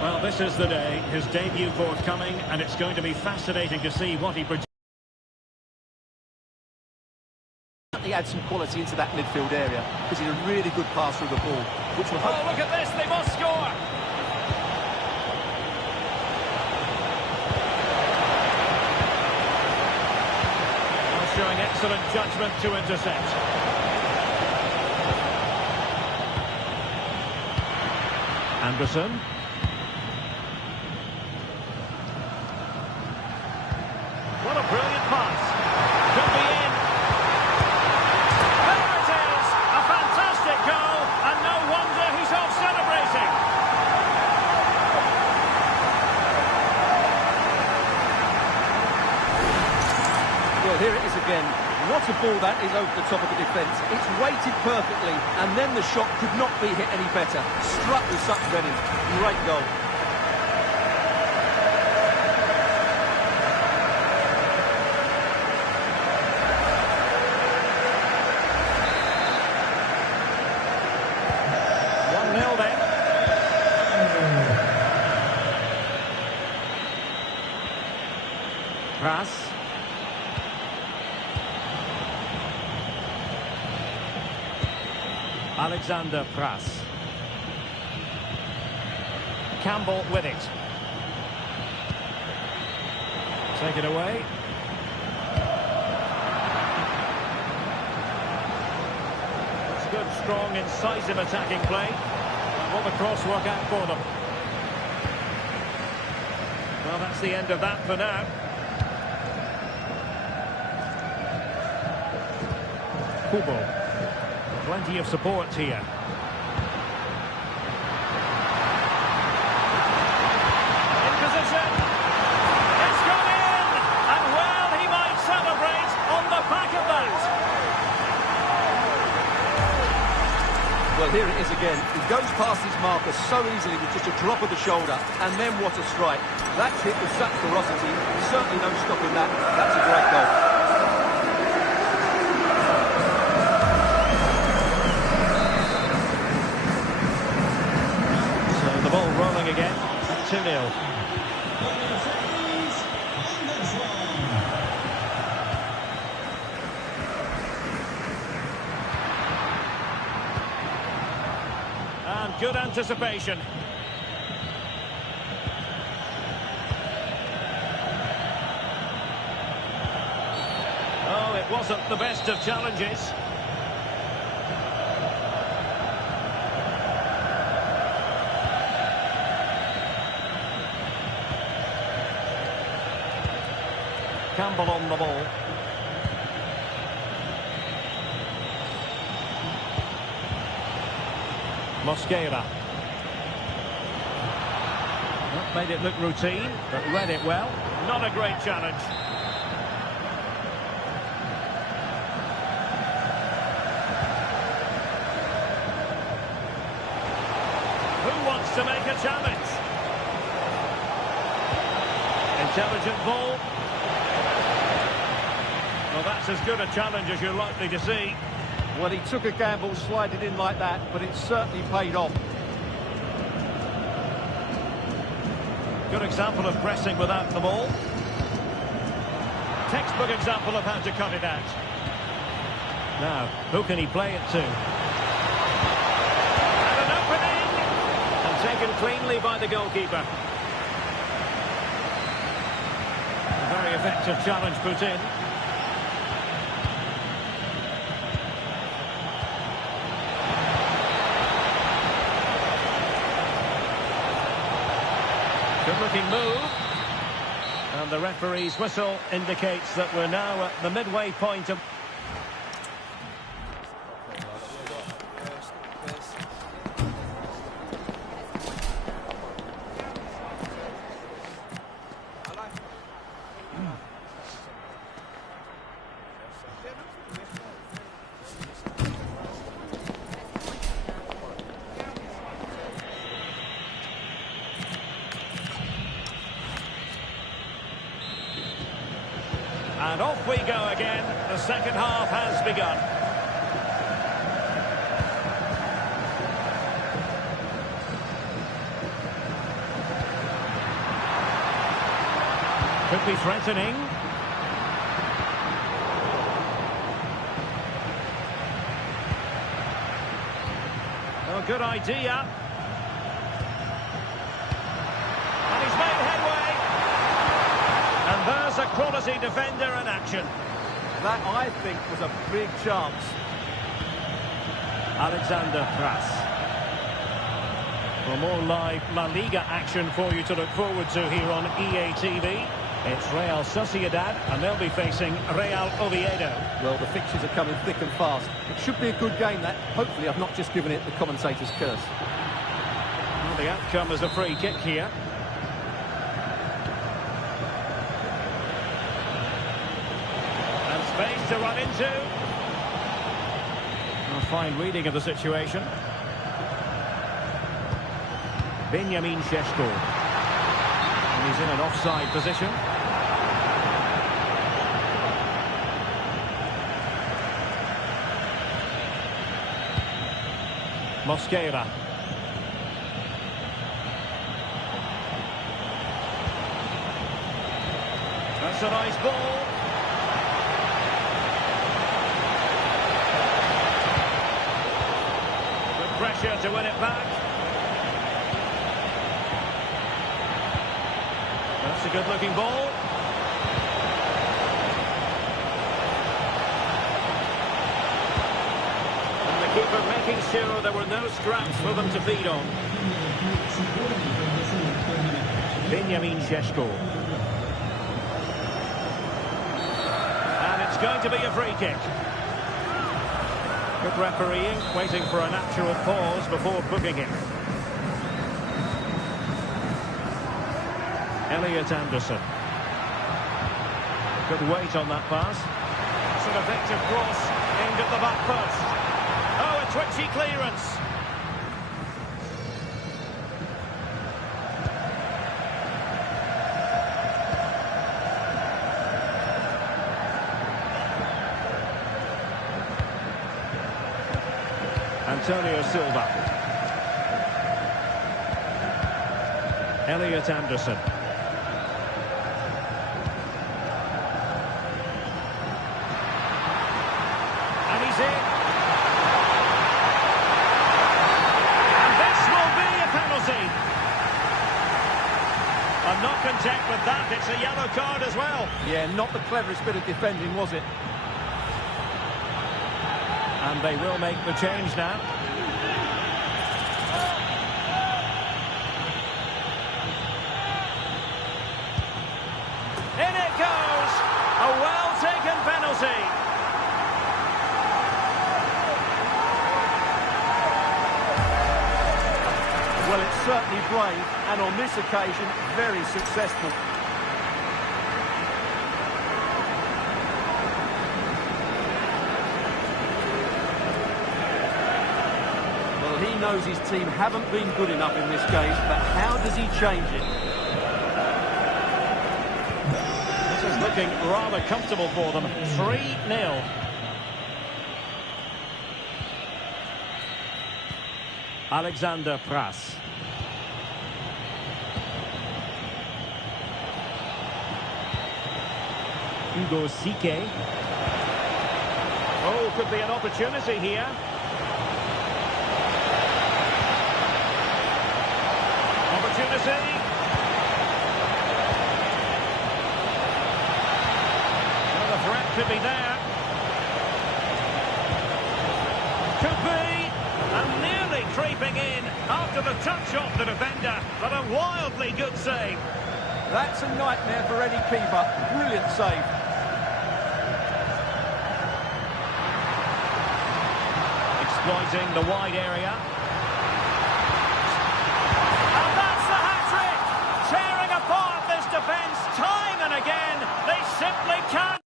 Well, this is the day. His debut forthcoming, and it's going to be fascinating to see what he produces. He had some quality into that midfield area because he's a really good passer of the ball, which will Oh, look at this, they must score! Well, showing excellent judgment to intercept. Anderson. What a brilliant pass. Could be in. There it is! A fantastic goal, and no wonder he's off celebrating. Well, here it is again. What a ball that is over the top of the defence. It's weighted perfectly, and then the shot could not be hit any better. Struck with such venom. Great goal. Pass. Alexander Pras. Campbell with it. Take it away. It's good, strong, incisive attacking play. Will the cross work out for them? Well, that's the end of that for now. Kubo. Plenty of support here. In position. It's gone in! And well, he might celebrate on the back of that. Well, here it is again. He goes past his marker so easily with just a drop of the shoulder. And then what a strike. That's hit with such ferocity. Certainly no stopping that. That's a great goal. The ball rolling again, 2-0. And good anticipation. Oh, it wasn't the best of challenges. Campbell on the ball. Mosquera. That made it look routine, but read it well. Not a great challenge. Who wants to make a challenge? Intelligent ball. Well, that's as good a challenge as you're likely to see. Well, he took a gamble sliding in like that, but it certainly paid off. Good example of pressing without the ball. Textbook example of how to cut it out. Now, who can he play it to? And an opening! And taken cleanly by the goalkeeper. A very effective challenge put in. Good-looking move. And the referee's whistle indicates that we're now at the midway point of... And off we go again. The second half has begun. Could be threatening. Oh, good idea. And he's made headway. And there's a quality defender in action. That, I think, was a big chance. Alexander Pras. For more live La Liga action for you to look forward to here on EA TV. It's Real Sociedad, and they'll be facing Real Oviedo. Well, the fixtures are coming thick and fast. It should be a good game, that. Hopefully, I've not just given it the commentator's curse. Well, the outcome is a free kick here. And space to run into. A fine reading of the situation. Benjamin Šeško. And he's in an offside position. Mosquera. That's a nice ball. Good pressure to win it back. That's a good-looking ball. And the keeper making sure there were no scraps for them to feed on. Benjamin Šeško. And it's going to be a free kick. Good refereeing, waiting for a natural pause before booking it. Elliot Anderson. Good weight on that pass. It's an effective cross aimed at the back post. Oh, a twitchy clearance. Antonio Silva. Elliot Anderson. And he's in. And this will be a penalty. I'm not content with that. It's a yellow card as well. Yeah, not the cleverest bit of defending, was it? And they will make the change now. In it goes! A well-taken penalty. Well, it's certainly brave, and on this occasion, very successful. Well, he knows his team haven't been good enough in this game, but how does he change it? This is looking rather comfortable for them. 3-0. Alexander Pras. Hugo Sique. Oh, could be an opportunity here. Opportunity. Well, the threat could be there. Could be. And nearly creeping in after the touch off the defender, but a wildly good save. That's a nightmare for any keeper. Brilliant save. Exploiting the wide area. And that's the hat-trick! Tearing apart this defence time and again. They simply can't.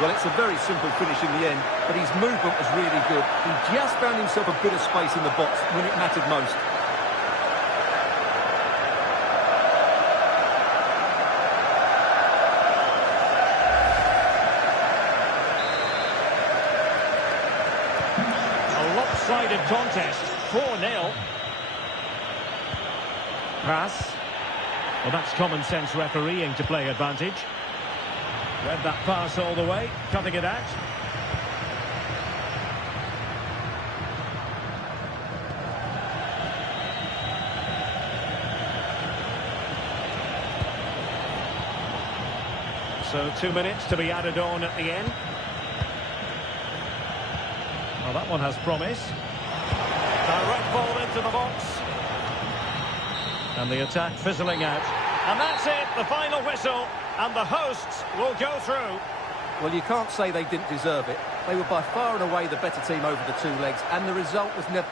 Well, it's a very simple finish in the end, but his movement was really good. He just found himself a bit of space in the box when it mattered most. A lopsided contest, 4-0. Pass. Well, that's common sense refereeing to play advantage. Read that pass all the way, cutting it out. So 2 minutes to be added on at the end. Well, that one has promise. Direct ball into the box. And the attack fizzling out. And that's it, the final whistle. And the hosts will go through. Well, you can't say they didn't deserve it. They were by far and away the better team over the two legs, and the result was never...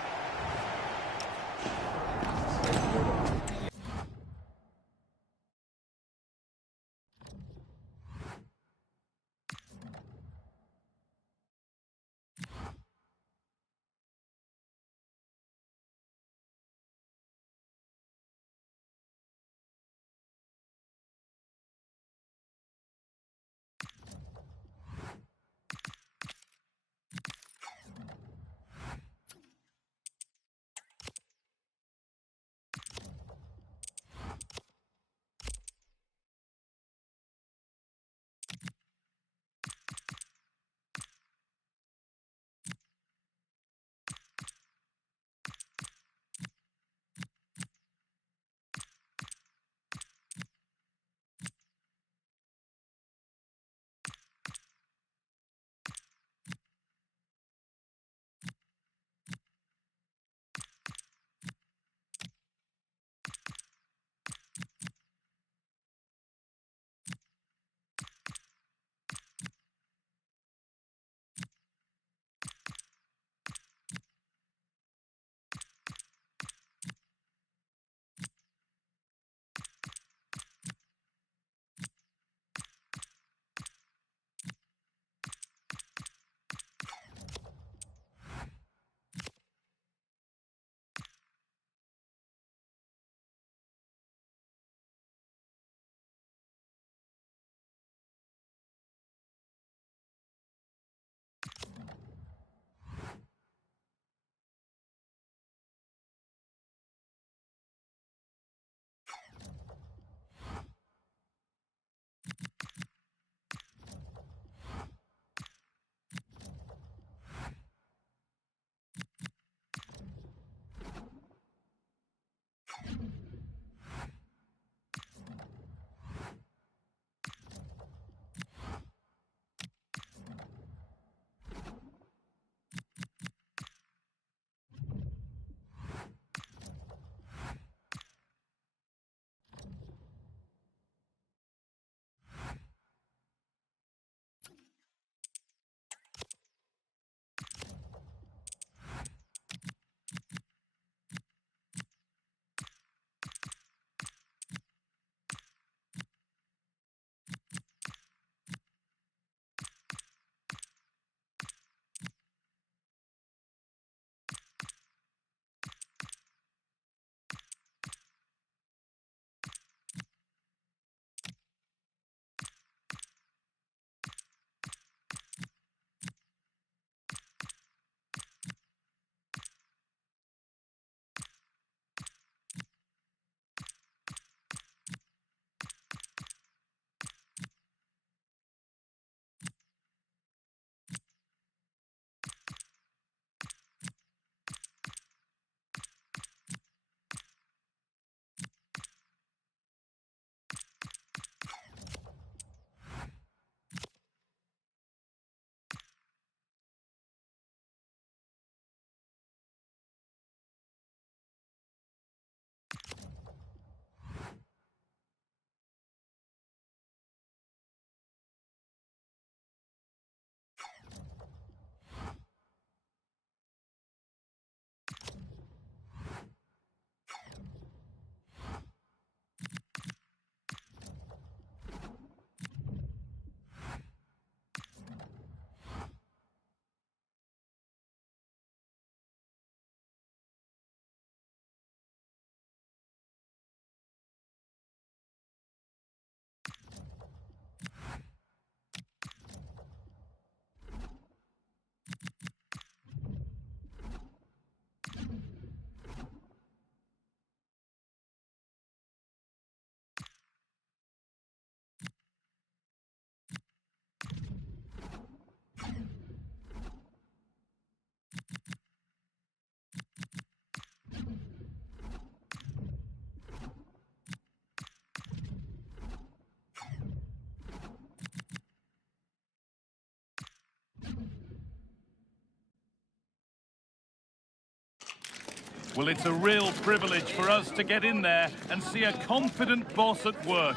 Well, it's a real privilege for us to get in there and see a confident boss at work,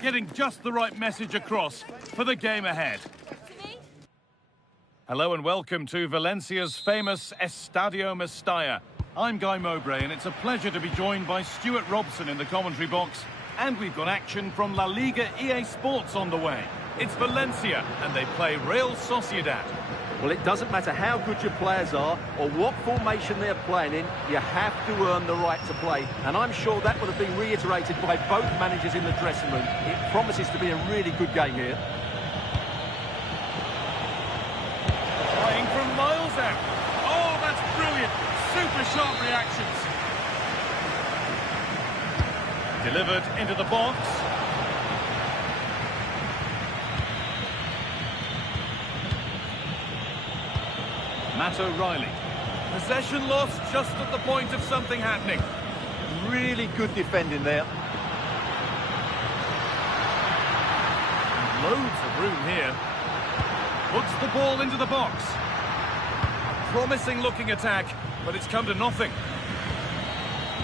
getting just the right message across for the game ahead. Hello and welcome to Valencia's famous Estadio Mestalla. I'm Guy Mowbray, and it's a pleasure to be joined by Stuart Robson in the commentary box. And we've got action from La Liga EA Sports on the way. It's Valencia, and they play Real Sociedad. Well, it doesn't matter how good your players are or what formation they're playing in, you have to earn the right to play. And I'm sure that would have been reiterated by both managers in the dressing room. It promises to be a really good game here. Playing from miles out. Oh, that's brilliant. Super sharp reactions. Delivered into the box. Matt O'Reilly. Possession lost just at the point of something happening. Really good defending there. Loads of room here. Puts the ball into the box. A promising looking attack, but it's come to nothing.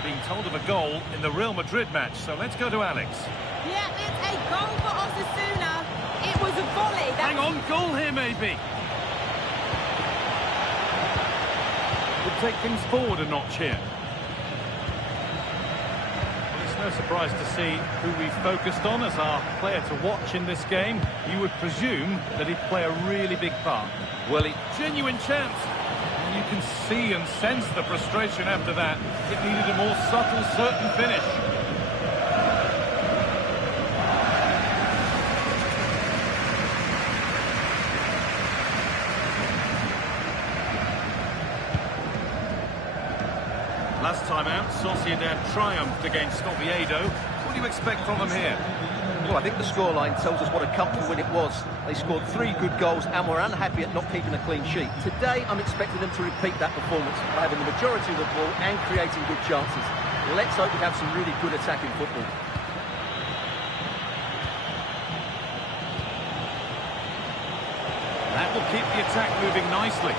Being told of a goal in the Real Madrid match, so let's go to Alex. Yeah, it's a goal for Osasuna. It was a volley. Hang on, goal here maybe. Would take things forward a notch here. Well, it's no surprise to see who we've focused on as our player to watch in this game. You would presume that he'd play a really big part. Well, genuine chance. You can see and sense the frustration after that. It needed a more subtle, certain finish. Last time out, Sociedad triumphed against Oviedo. What do you expect from them here? Well, I think the scoreline tells us what a comfortable win it was. They scored 3 good goals and were unhappy at not keeping a clean sheet. Today, I'm expecting them to repeat that performance by having the majority of the ball and creating good chances. Let's hope we have some really good attacking football. That will keep the attack moving nicely.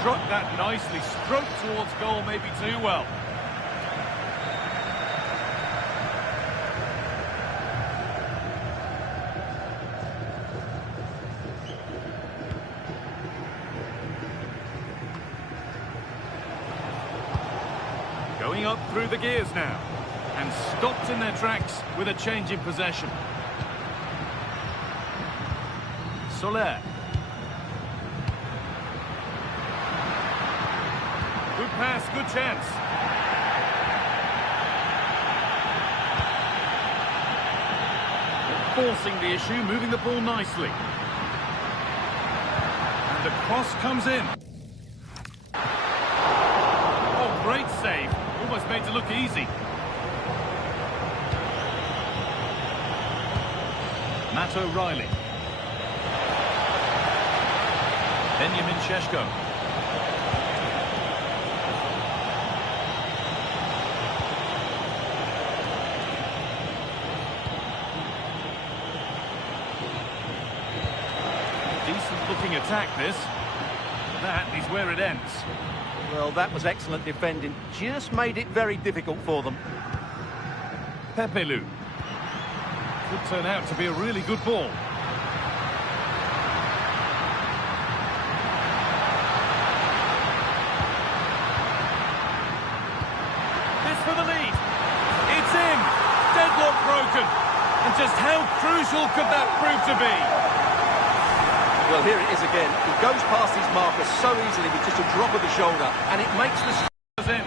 Struck that nicely, stroked towards goal, maybe too well. Going up through the gears now, and stopped in their tracks with a change in possession. Soler. Good pass, good chance. Forcing the issue, moving the ball nicely. And the cross comes in. Oh, great save. Almost made to look easy. Matt O'Reilly. Benjamin Šeško. Decent-looking attack, this. That is where it ends. Well, that was excellent defending. Just made it very difficult for them. Pepelu. Could turn out to be a really good ball. This for the lead. It's in. Deadlock broken. And just how crucial could that prove to be? Well, here it is again. He goes past his marker so easily with just a drop of the shoulder, and it makes the... In.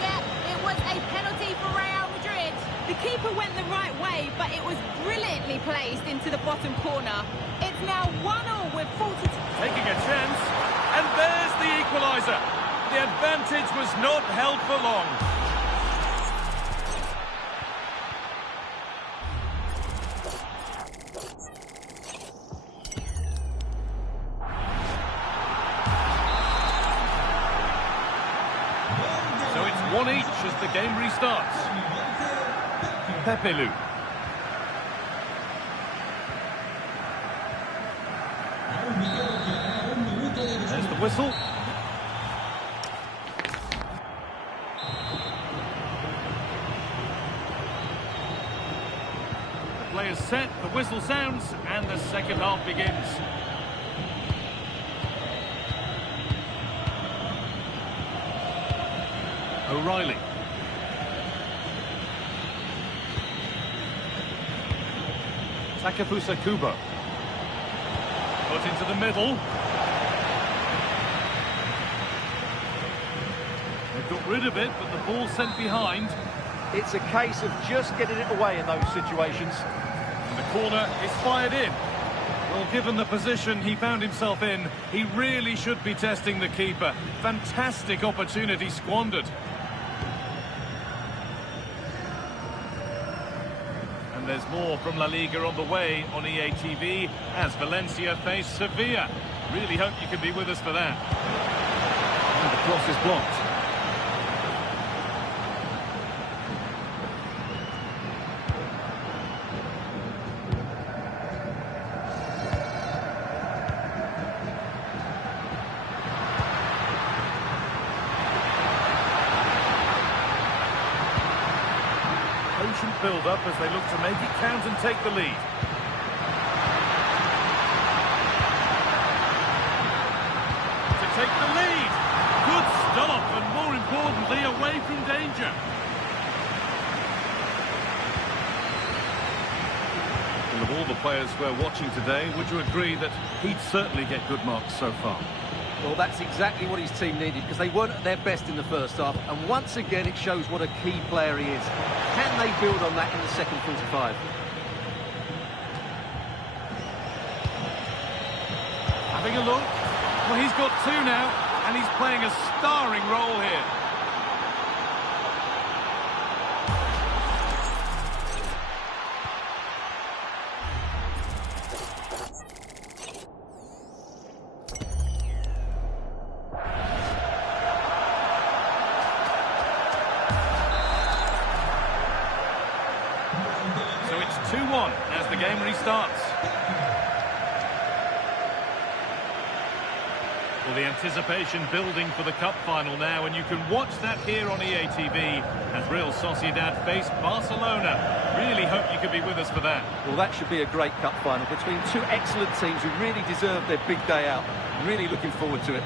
Yeah, it was a penalty for Real Madrid. The keeper went the right way, but it was brilliantly placed into the bottom corner. It's now 1-1 with 40... Taking a chance, and there's the equaliser. The advantage was not held for long. One each as the game restarts. Pepelu. whistle. The player's set, the whistle sounds, and the second half begins. O'Reilly. Takefusa Kubo. Put into the middle. They've got rid of it, but the ball's sent behind. It's a case of just getting it away in those situations. And the corner is fired in. Well, given the position he found himself in, he really should be testing the keeper. Fantastic opportunity squandered. And there's more from La Liga on the way on EA TV as Valencia face Sevilla. Really hope you can be with us for that. And the cross is blocked. Patient build-up as they look to make it count and take the lead. To take the lead. Good stop, and more importantly, away from danger. And of all the players we're watching today, would you agree that he'd certainly get good marks so far? Well, that's exactly what his team needed, because they weren't at their best in the first half, and once again it shows what a key player he is. Can they build on that in the second 45? Having a look. Well, he's got two now, and he's playing a starring role here. So it's 2-1 as the game restarts. Well, the anticipation building for the cup final now, and you can watch that here on EA TV as Real Sociedad face Barcelona. Really hope you can be with us for that. Well, that should be a great cup final between two excellent teams who really deserve their big day out. Really looking forward to it.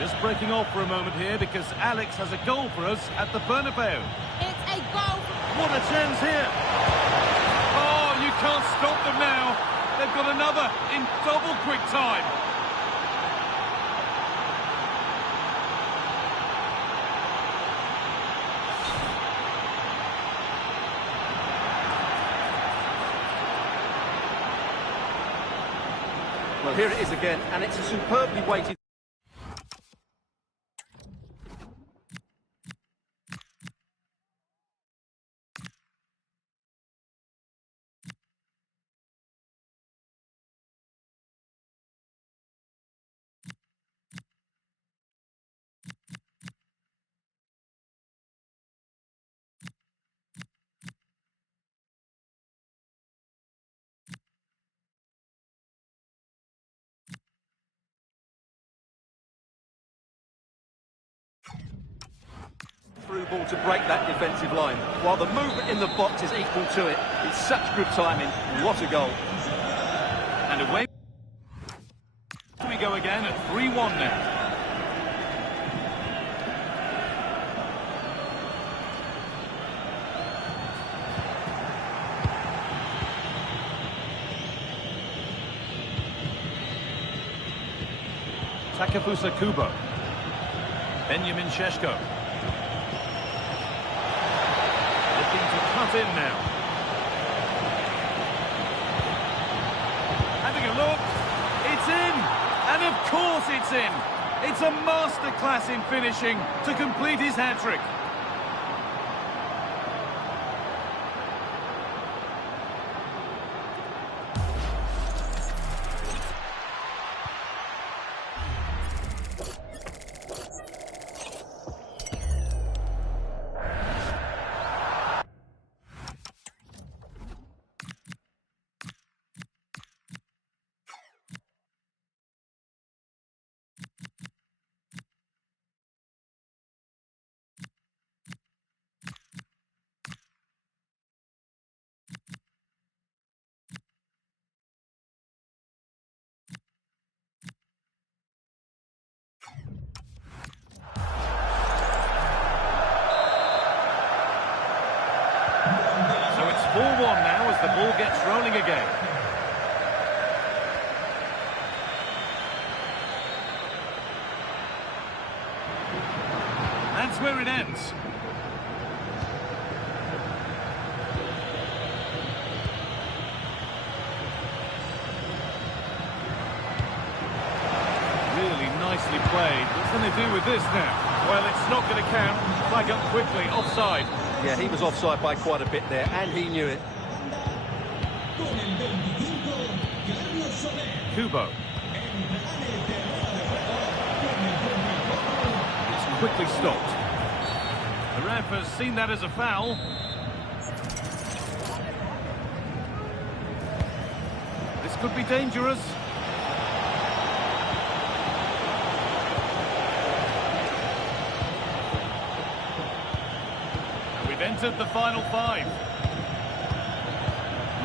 Just breaking off for a moment here because Alex has a goal for us at the Bernabeu. It's a goal. What a chance here. Oh, you can't stop them now. They've got another in double quick time. Well, here it is again, and it's a superbly weighted... through ball to break that defensive line, while the movement in the box is equal to it. It's such good timing. What a goal. And away we go again at 3-1 now. Takefusa Kubo. Benjamin Šeško. Looking to cut in now. Having a look. It's in. And of course it's in. It's a masterclass in finishing to complete his hat-trick. ball gets rolling again. That's where it ends. Really nicely played. What can they do with this now? Well, it's not going to count. Flag up quickly. Offside. Yeah, he was offside by quite a bit there, and he knew it. Kubo. It's quickly stopped. The ref has seen that as a foul. This could be dangerous. And we've entered the final 5.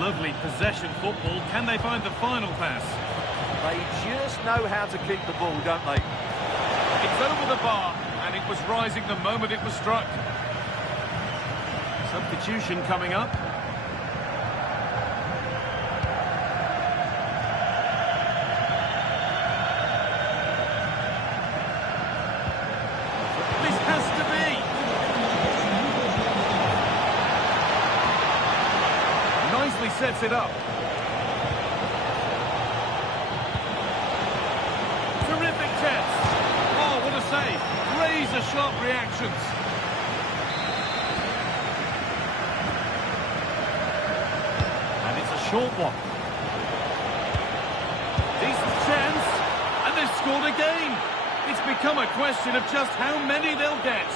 Lovely possession football. Can they find the final pass? They just know how to keep the ball, don't they? It's over the bar, and it was rising the moment it was struck. Substitution coming up. This has to be. Nicely sets it up. Terrific test. Oh, what a save. Razor-sharp reactions. And it's a short one. Decent chance. And they've scored again. It's become a question of just how many they'll get.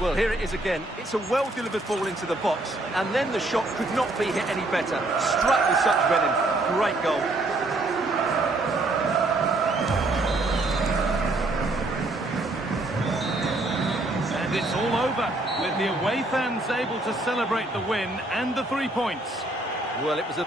Well, here it is again. It's a well-delivered ball into the box, and then the shot could not be hit any better. Struck with such venom. Great goal. And it's all over, with the away fans able to celebrate the win and the 3 points. Well, it was a...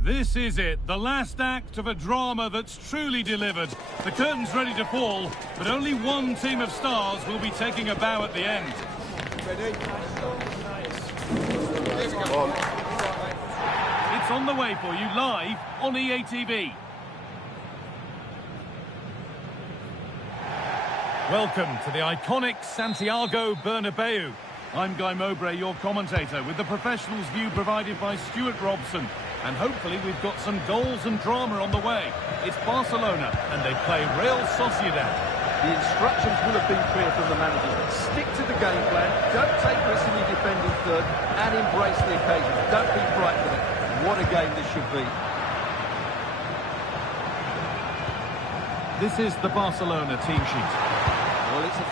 This is it, the last act of a drama that's truly delivered. The curtain's ready to fall, but only one team of stars will be taking a bow at the end. It's on the way for you live on EATV. Welcome to the iconic Santiago Bernabeu. I'm Guy Mowbray, your commentator, with the professionals' view provided by Stuart Robson. And hopefully we've got some goals and drama on the way. It's Barcelona, and they play Real Sociedad. The instructions will have been clear from the manager. Stick to the game plan, don't take risks in your defending third, and embrace the occasion. Don't be frightened of it. What a game this should be. This is the Barcelona team sheet. Well, it's a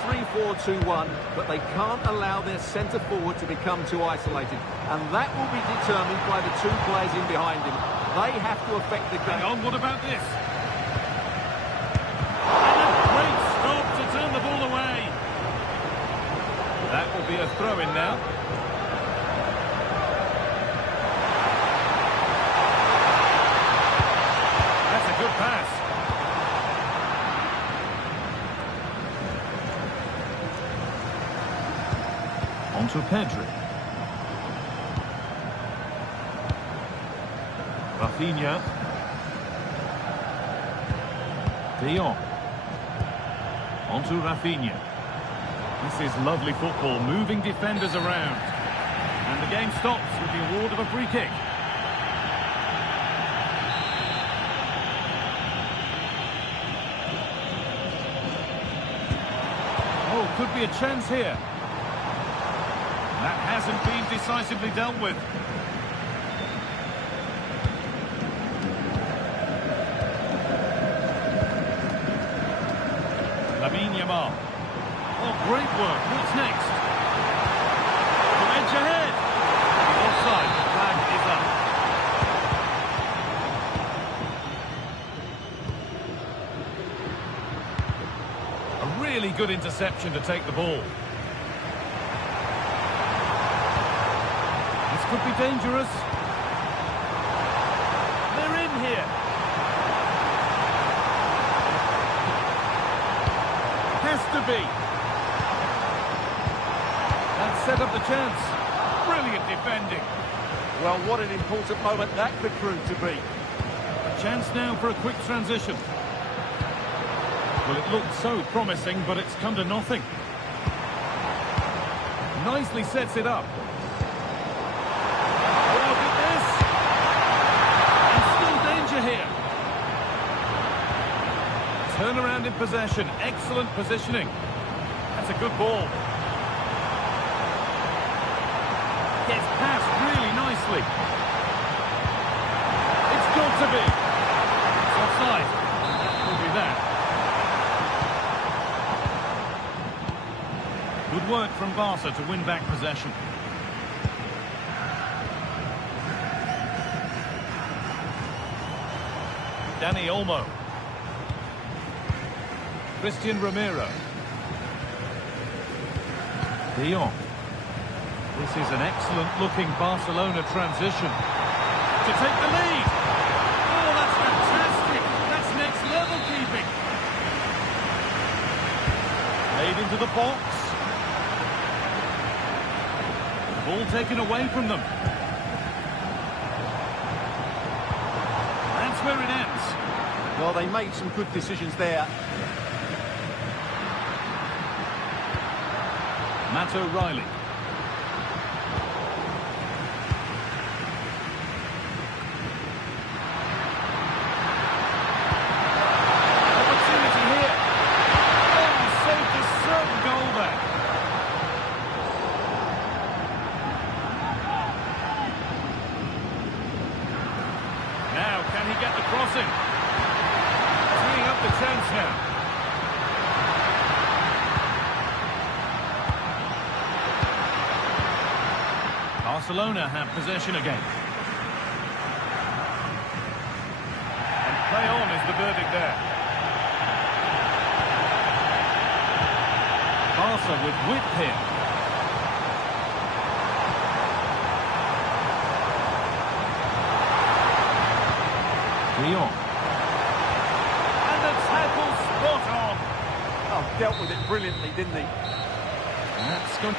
3-4-2-1, but they can't allow their centre-forward to become too isolated. And that will be determined by the two players in behind him. They have to affect the game. Hang on, what about this? And a great stop to turn the ball away. That will be a throw-in now. That's a good pass. On to Pedri. Rafinha. De Jong. On to Rafinha. This is lovely football, moving defenders around. And the game stops with the award of a free kick. Oh, could be a chance here. That hasn't been decisively dealt with. Lamine Yamal. Oh, great work. What's next? From edge ahead. Offside. The flag is up. A really good interception to take the ball. Could be dangerous. They're in here. Has to be. That set up the chance. Brilliant defending. Well, what an important moment that could prove to be. A chance now for a quick transition. Well, it looked so promising, but it's come to nothing. Nicely sets it up. Here. Turnaround in possession. Excellent positioning. That's a good ball. Gets past really nicely. It's got to be. It's offside. That will be that. Good work from Barca to win back possession. Dani Olmo. Christian Romero. De Jong. This is an excellent-looking Barcelona transition. To take the lead. Oh, that's fantastic. That's next-level keeping. Played into the box. Ball taken away from them. That's where it ends. Well, they made some good decisions there. Matt O'Reilly. Opportunity here. Oh, he saved a certain goal there. Now, can he get the crossing? Teeing up the chance now. Barcelona have possession again. And play on is the verdict there. Barca with width here. De Jong. And the tackle spot on. Oh, dealt with it brilliantly, didn't he? And that's good.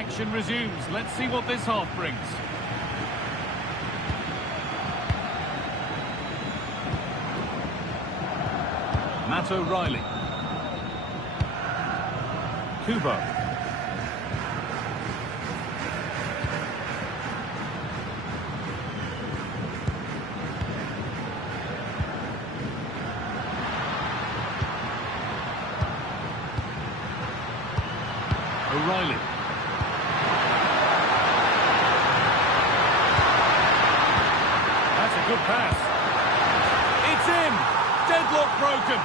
Action resumes. Let's see what this half brings. Matt O'Reilly. Kubo. O'Reilly. That's a good pass. It's in. Deadlock broken.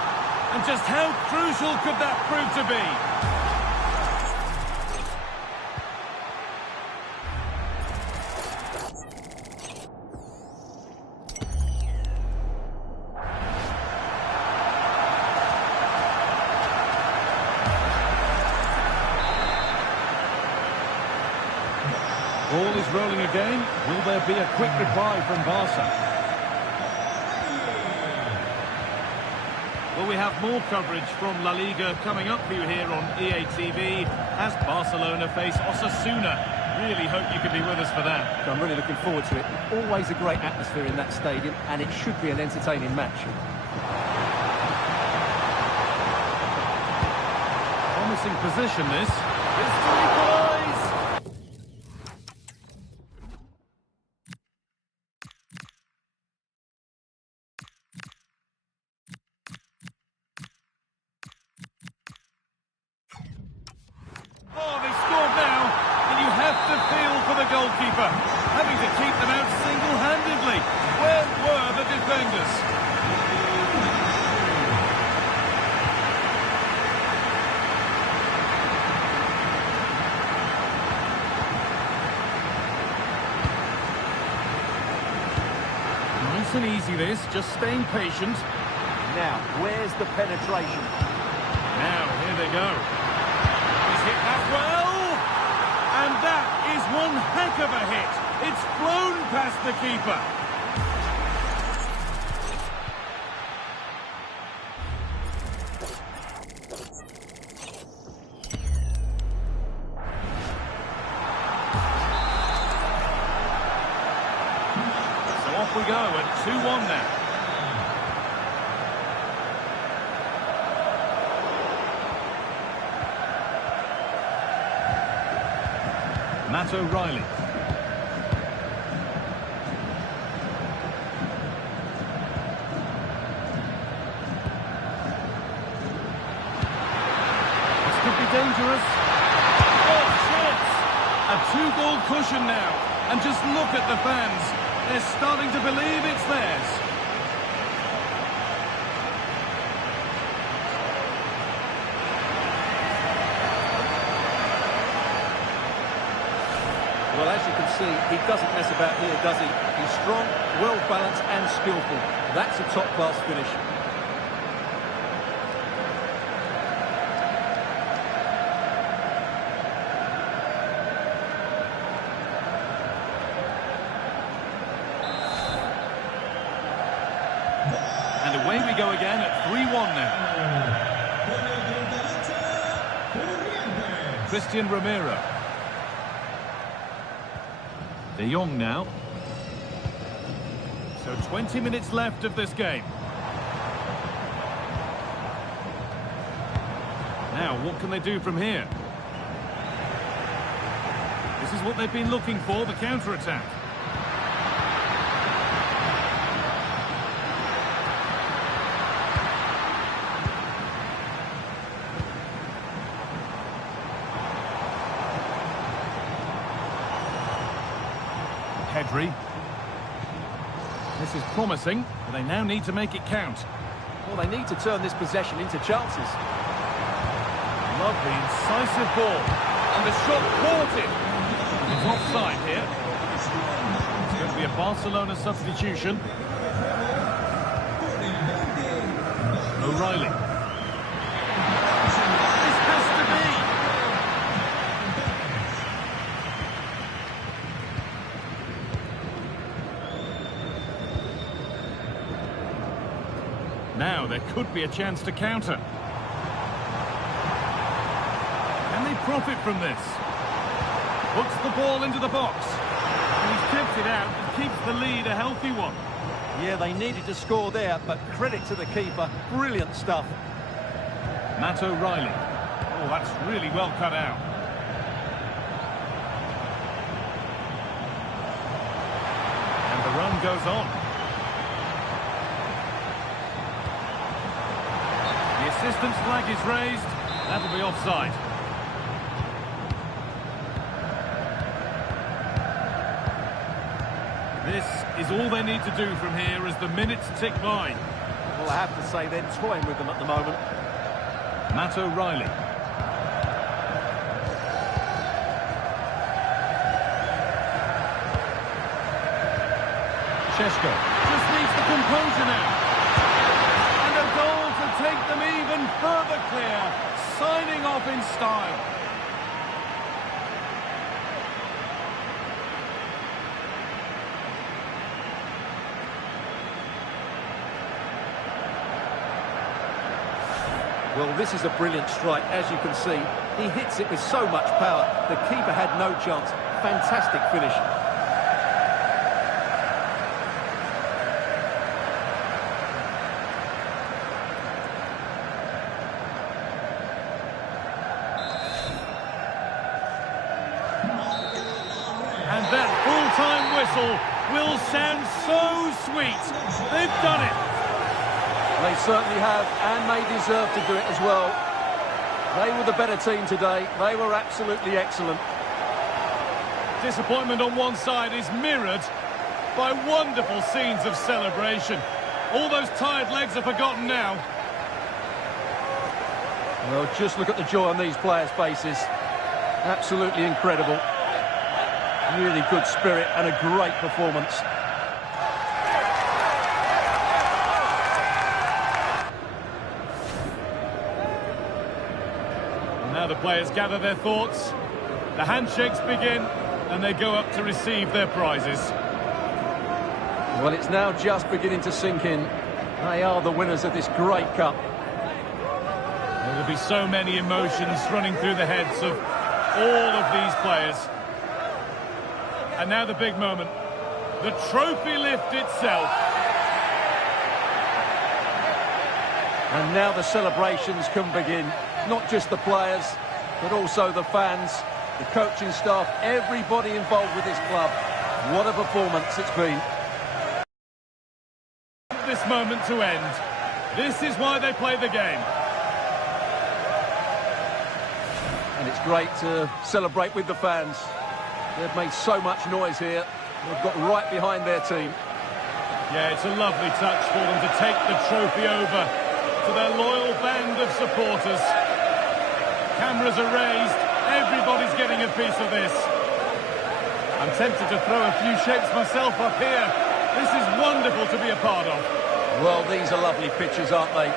And just how crucial could that prove to be? Ball is rolling again. Will there be a quick reply from Barca? Well, we have more coverage from La Liga coming up for you here on EA TV as Barcelona face Osasuna. Really hope you can be with us for that. I'm really looking forward to it. Always a great atmosphere in that stadium, and it should be an entertaining match. Promising position, this. It's to equalise! Oh, they scored now, and you have to feel for the goalkeeper, having to keep them out single-handedly. Where were the defenders? Nice and easy this, just staying patient. Now, where's the penetration? Now, here they go. He's hit that well! And that is one heck of a hit. It's flown past the keeper. So off we go at 2-1 now. Matt O'Reilly. This could be dangerous. Oh, chance! A two-goal cushion now. And just look at the fans. They're starting to believe it's theirs. Well, as you can see, he doesn't mess about here, does he? He's strong, well-balanced and skillful. That's a top-class finish. And away we go again at 3-1 now. Christian Romero. De Jong now. So 20 minutes left of this game. Now, what can they do from here? This is what they've been looking for, the counter-attack. Pedri. This is promising, but they now need to make it count. Well, they need to turn this possession into chances. Lovely, incisive ball. And the shot caught it. It's offside here. It's going to be a Barcelona substitution. O'Reilly. This has to be. Now there could be a chance to counter. Can they profit from this? Puts the ball into the box. And he's kept it out and keeps the lead a healthy one. Yeah, they needed to score there, but credit to the keeper. Brilliant stuff. Matt O'Reilly. Oh, that's really well cut out. And the run goes on. The assistant's flag is raised. That'll be offside. This is all they need to do from here as the minutes tick by. Well, I have to say they're toying with them at the moment. Matt O'Reilly. Chesko just needs the composure now. And a goal to take them even further clear. Signing off in style. Well, this is a brilliant strike, as you can see. He hits it with so much power. The keeper had no chance. Fantastic finish. And that full-time whistle will sound so sweet. They've done it. They certainly have, and they deserve to do it as well. They were the better team today. They were absolutely excellent. Disappointment on one side is mirrored by wonderful scenes of celebration. All those tired legs are forgotten now. Well, just look at the joy on these players' faces. Absolutely incredible. Really good spirit and a great performance. Now the players gather their thoughts, the handshakes begin, and they go up to receive their prizes. Well, it's now just beginning to sink in. They are the winners of this great cup. There will be so many emotions running through the heads of all of these players. And now the big moment, the trophy lift itself. And now the celebrations can begin. Not just the players, but also the fans, the coaching staff, everybody involved with this club. What a performance it's been. This moment to end. This is why they play the game. And it's great to celebrate with the fans. They've made so much noise here. They've got right behind their team. Yeah, it's a lovely touch for them to take the trophy over to their loyal band of supporters. Cameras are raised. Everybody's getting a piece of this. I'm tempted to throw a few shapes myself up here. This is wonderful to be a part of. Well, these are lovely pictures, aren't they?